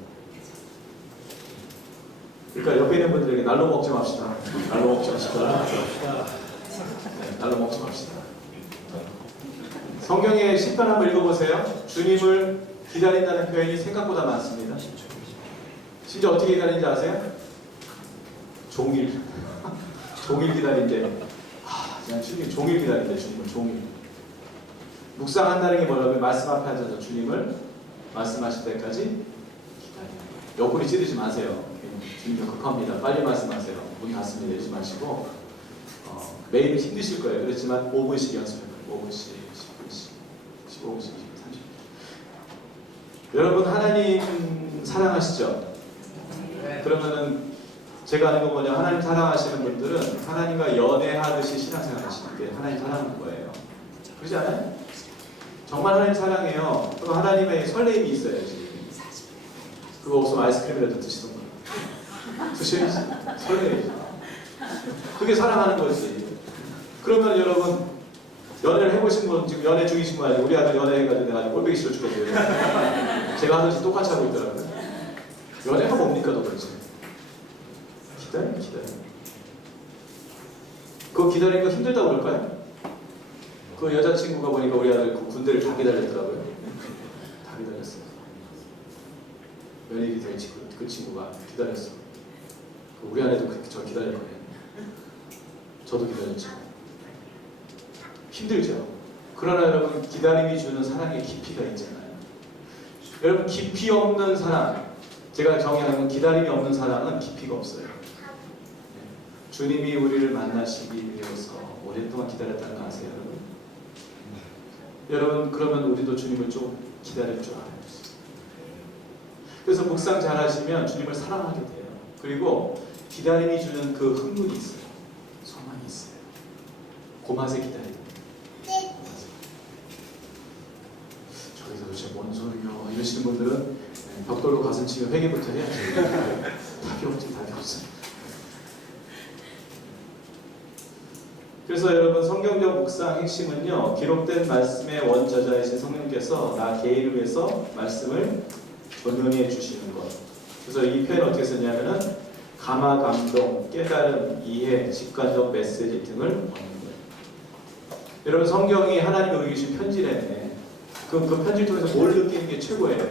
그러니까 옆에 있는 분들에게 날로 먹지 맙시다. 날로 먹지 맙시다. 네, 날로 먹지 맙시다. 성경의 시편 한번 읽어보세요. 주님을 기다린다는 표현이 생각보다 많습니다. 진짜 어떻게 기다리는지 아세요? 종일. 종일 기다린대. 그냥 주님 종일 기다린대. 주님을 종일. 묵상한다는 게 뭐냐면 말씀 앞에 앉아서 주님을 말씀하실 때까지 기다려요. 옆구리 찌르지 마세요. 주님 급합니다. 빨리 말씀하세요. 문 닫습니다. 이러지 마시고 매일 힘드실 거예요. 그렇지만 5분씩 연습해요. 5분씩, 10분씩, 15분씩, 30분. 여러분 하나님 사랑하시죠? 네. 그러면은 제가 아는 건 뭐냐, 하나님 사랑하시는 분들은 하나님과 연애하듯이 신앙생활 하시는 게 하나님 사랑하는 거예요. 그렇지 않아요? 정말 하나님 사랑해요. 그럼 하나님의 설레임이 있어야지. 그거 없으면 아이스크림이라도 드시던가. 드셔야지. 설레야지. 그게 사랑하는 거지. 그러면 여러분 연애를 해보신 분, 지금 연애 중이신 분 아니고 우리 아들 연애해가지고 내가 아주 꼴보기 싫어 죽겠어요. 제가 하듯이 똑같이 하고 있더라고요. 연애가 뭡니까 도대체? 기다려. 그거 기다리는 거 힘들다고 그럴까요? 그 여자친구가 보니까 우리 아들 그 군대를 다 기다렸더라고요. 다 기다렸어요. 연예인이 될 그 친구가 기다렸어. 우리 아내도 저 기다릴 거예요. 저도 기다렸죠. 힘들죠. 그러나 여러분 기다림이 주는 사랑의 깊이가 있잖아요. 여러분 깊이 없는 사랑, 제가 정의하는 건 기다림이 없는 사랑은 깊이가 없어요. 주님이 우리를 만나시기 위해서 오랫동안 기다렸다는 거 아세요, 여러분? 여러분 그러면 우리도 주님을 좀 기다릴 줄 알아요. 그래서 묵상 잘 하시면 주님을 사랑하게 돼요. 그리고 기다림이 주는 그 흥분이 있어요. 소망이 있어요. 그 맛에 기다려요. 저기서 도대체 뭔 소리요? 이러시는 분들은 벽돌로 가슴 치면 회개부터 해야지. 답이 없지. 그래서 여러분 성경적 묵상 핵심은요, 기록된 말씀의 원저자이신 성령께서 나 개인을 위해서 말씀을 전용해 주시는 것. 그래서 이 표현 어떻게 쓰냐면은 감화, 감동, 깨달음, 이해, 직관적 메시지 등을 얻는 거예요. 여러분 성경이 하나님이 우리에게 주신 편지라네. 그 편지를 통해서 뭘 느끼는 게 최고예요?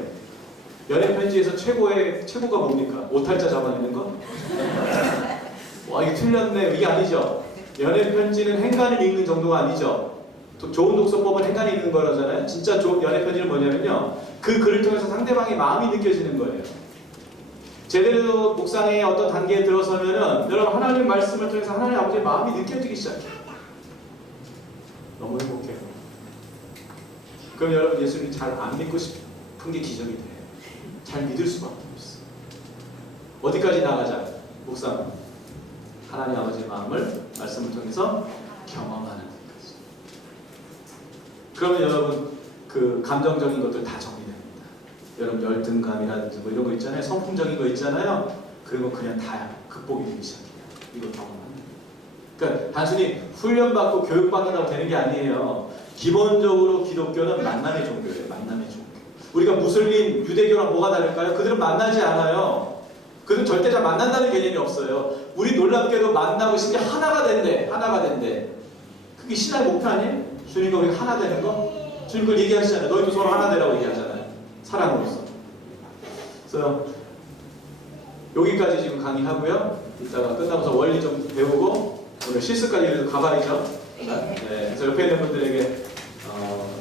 연애 편지에서 최고가 뭡니까? 오탈자 잡아내는 거? 와 이게 틀렸네. 이게 아니죠. 연애 편지는 행간을 읽는 정도가 아니죠. 좋은 독서법은 행간을 읽는 거라잖아요. 진짜 좋은 연애 편지는 뭐냐면요, 그 글을 통해서 상대방의 마음이 느껴지는 거예요. 제대로 묵상의 어떤 단계에 들어서면은 여러분 하나님 말씀을 통해서 하나님 아버지의 마음이 느껴지기 시작해요. 너무 행복해요. 그럼 여러분 예수님 잘 안 믿고 싶은 게 기적이 돼요. 잘 믿을 수밖에 없어요. 어디까지 나가자? 묵상. 하나님 아버지의 마음을 말씀을 통해서 경험하는 것까지. 그러면 여러분 그 감정적인 것들 다 정리됩니다. 여러분 열등감이라든지 뭐 이런 거 있잖아요. 성품적인 거 있잖아요. 그런 거 그냥 다 극복이 되기 시작해요. 이거 경험하는 거예요. 그러니까 단순히 훈련받고 교육받는다고 되는 게 아니에요. 기본적으로 기독교는 만남의 종교예요. 만남의 종교. 우리가 무슬림, 유대교랑 뭐가 다를까요? 그들은 만나지 않아요. 그들은 절대 잘 만난다는 개념이 없어요. 우리 놀랍게도 만나고 싶게 하나가 된대. 그게 신앙의 목표 아니에요? 주님과 우리가 하나 되는 거? 주님 그걸 얘기하시잖아요. 너희도 서로 하나 되라고 얘기하잖아요. 사랑으로서. 그래서 여기까지 지금 강의하고요. 이따가 끝나면서 원리 좀 배우고 오늘 실습까지 가봐야죠. 네. 그래서 옆에 있는 분들에게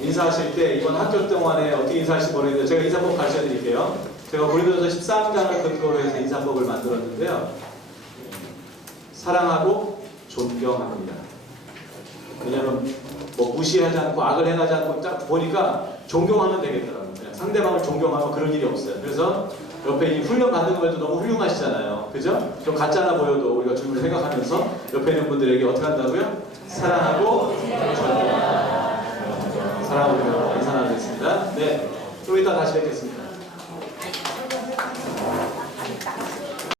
인사하실 때 이번 학교 동안에 어떻게 인사하실지 모르겠는데 제가 인사법 가르쳐 드릴게요. 제가 고린도서 13장을 근거로 해서 인사법을 만들었는데요. 사랑하고 존경합니다. 왜냐하면 뭐 무시하지 않고 악을 행하지 않고 딱 보니까 존경하면 되겠더라고요. 그냥 상대방을 존경하면 그런 일이 없어요. 그래서 옆에 이 훈련 받는 것도 너무 훌륭하시잖아요. 그죠? 좀 가짜나 보여도 우리가 주님을 생각하면서 옆에 있는 분들에게 어떻게 한다고요? 사랑하고 존경합니다. 사랑하고 인사 나누겠습니다. 네, 좀 이따 다시 뵙겠습니다.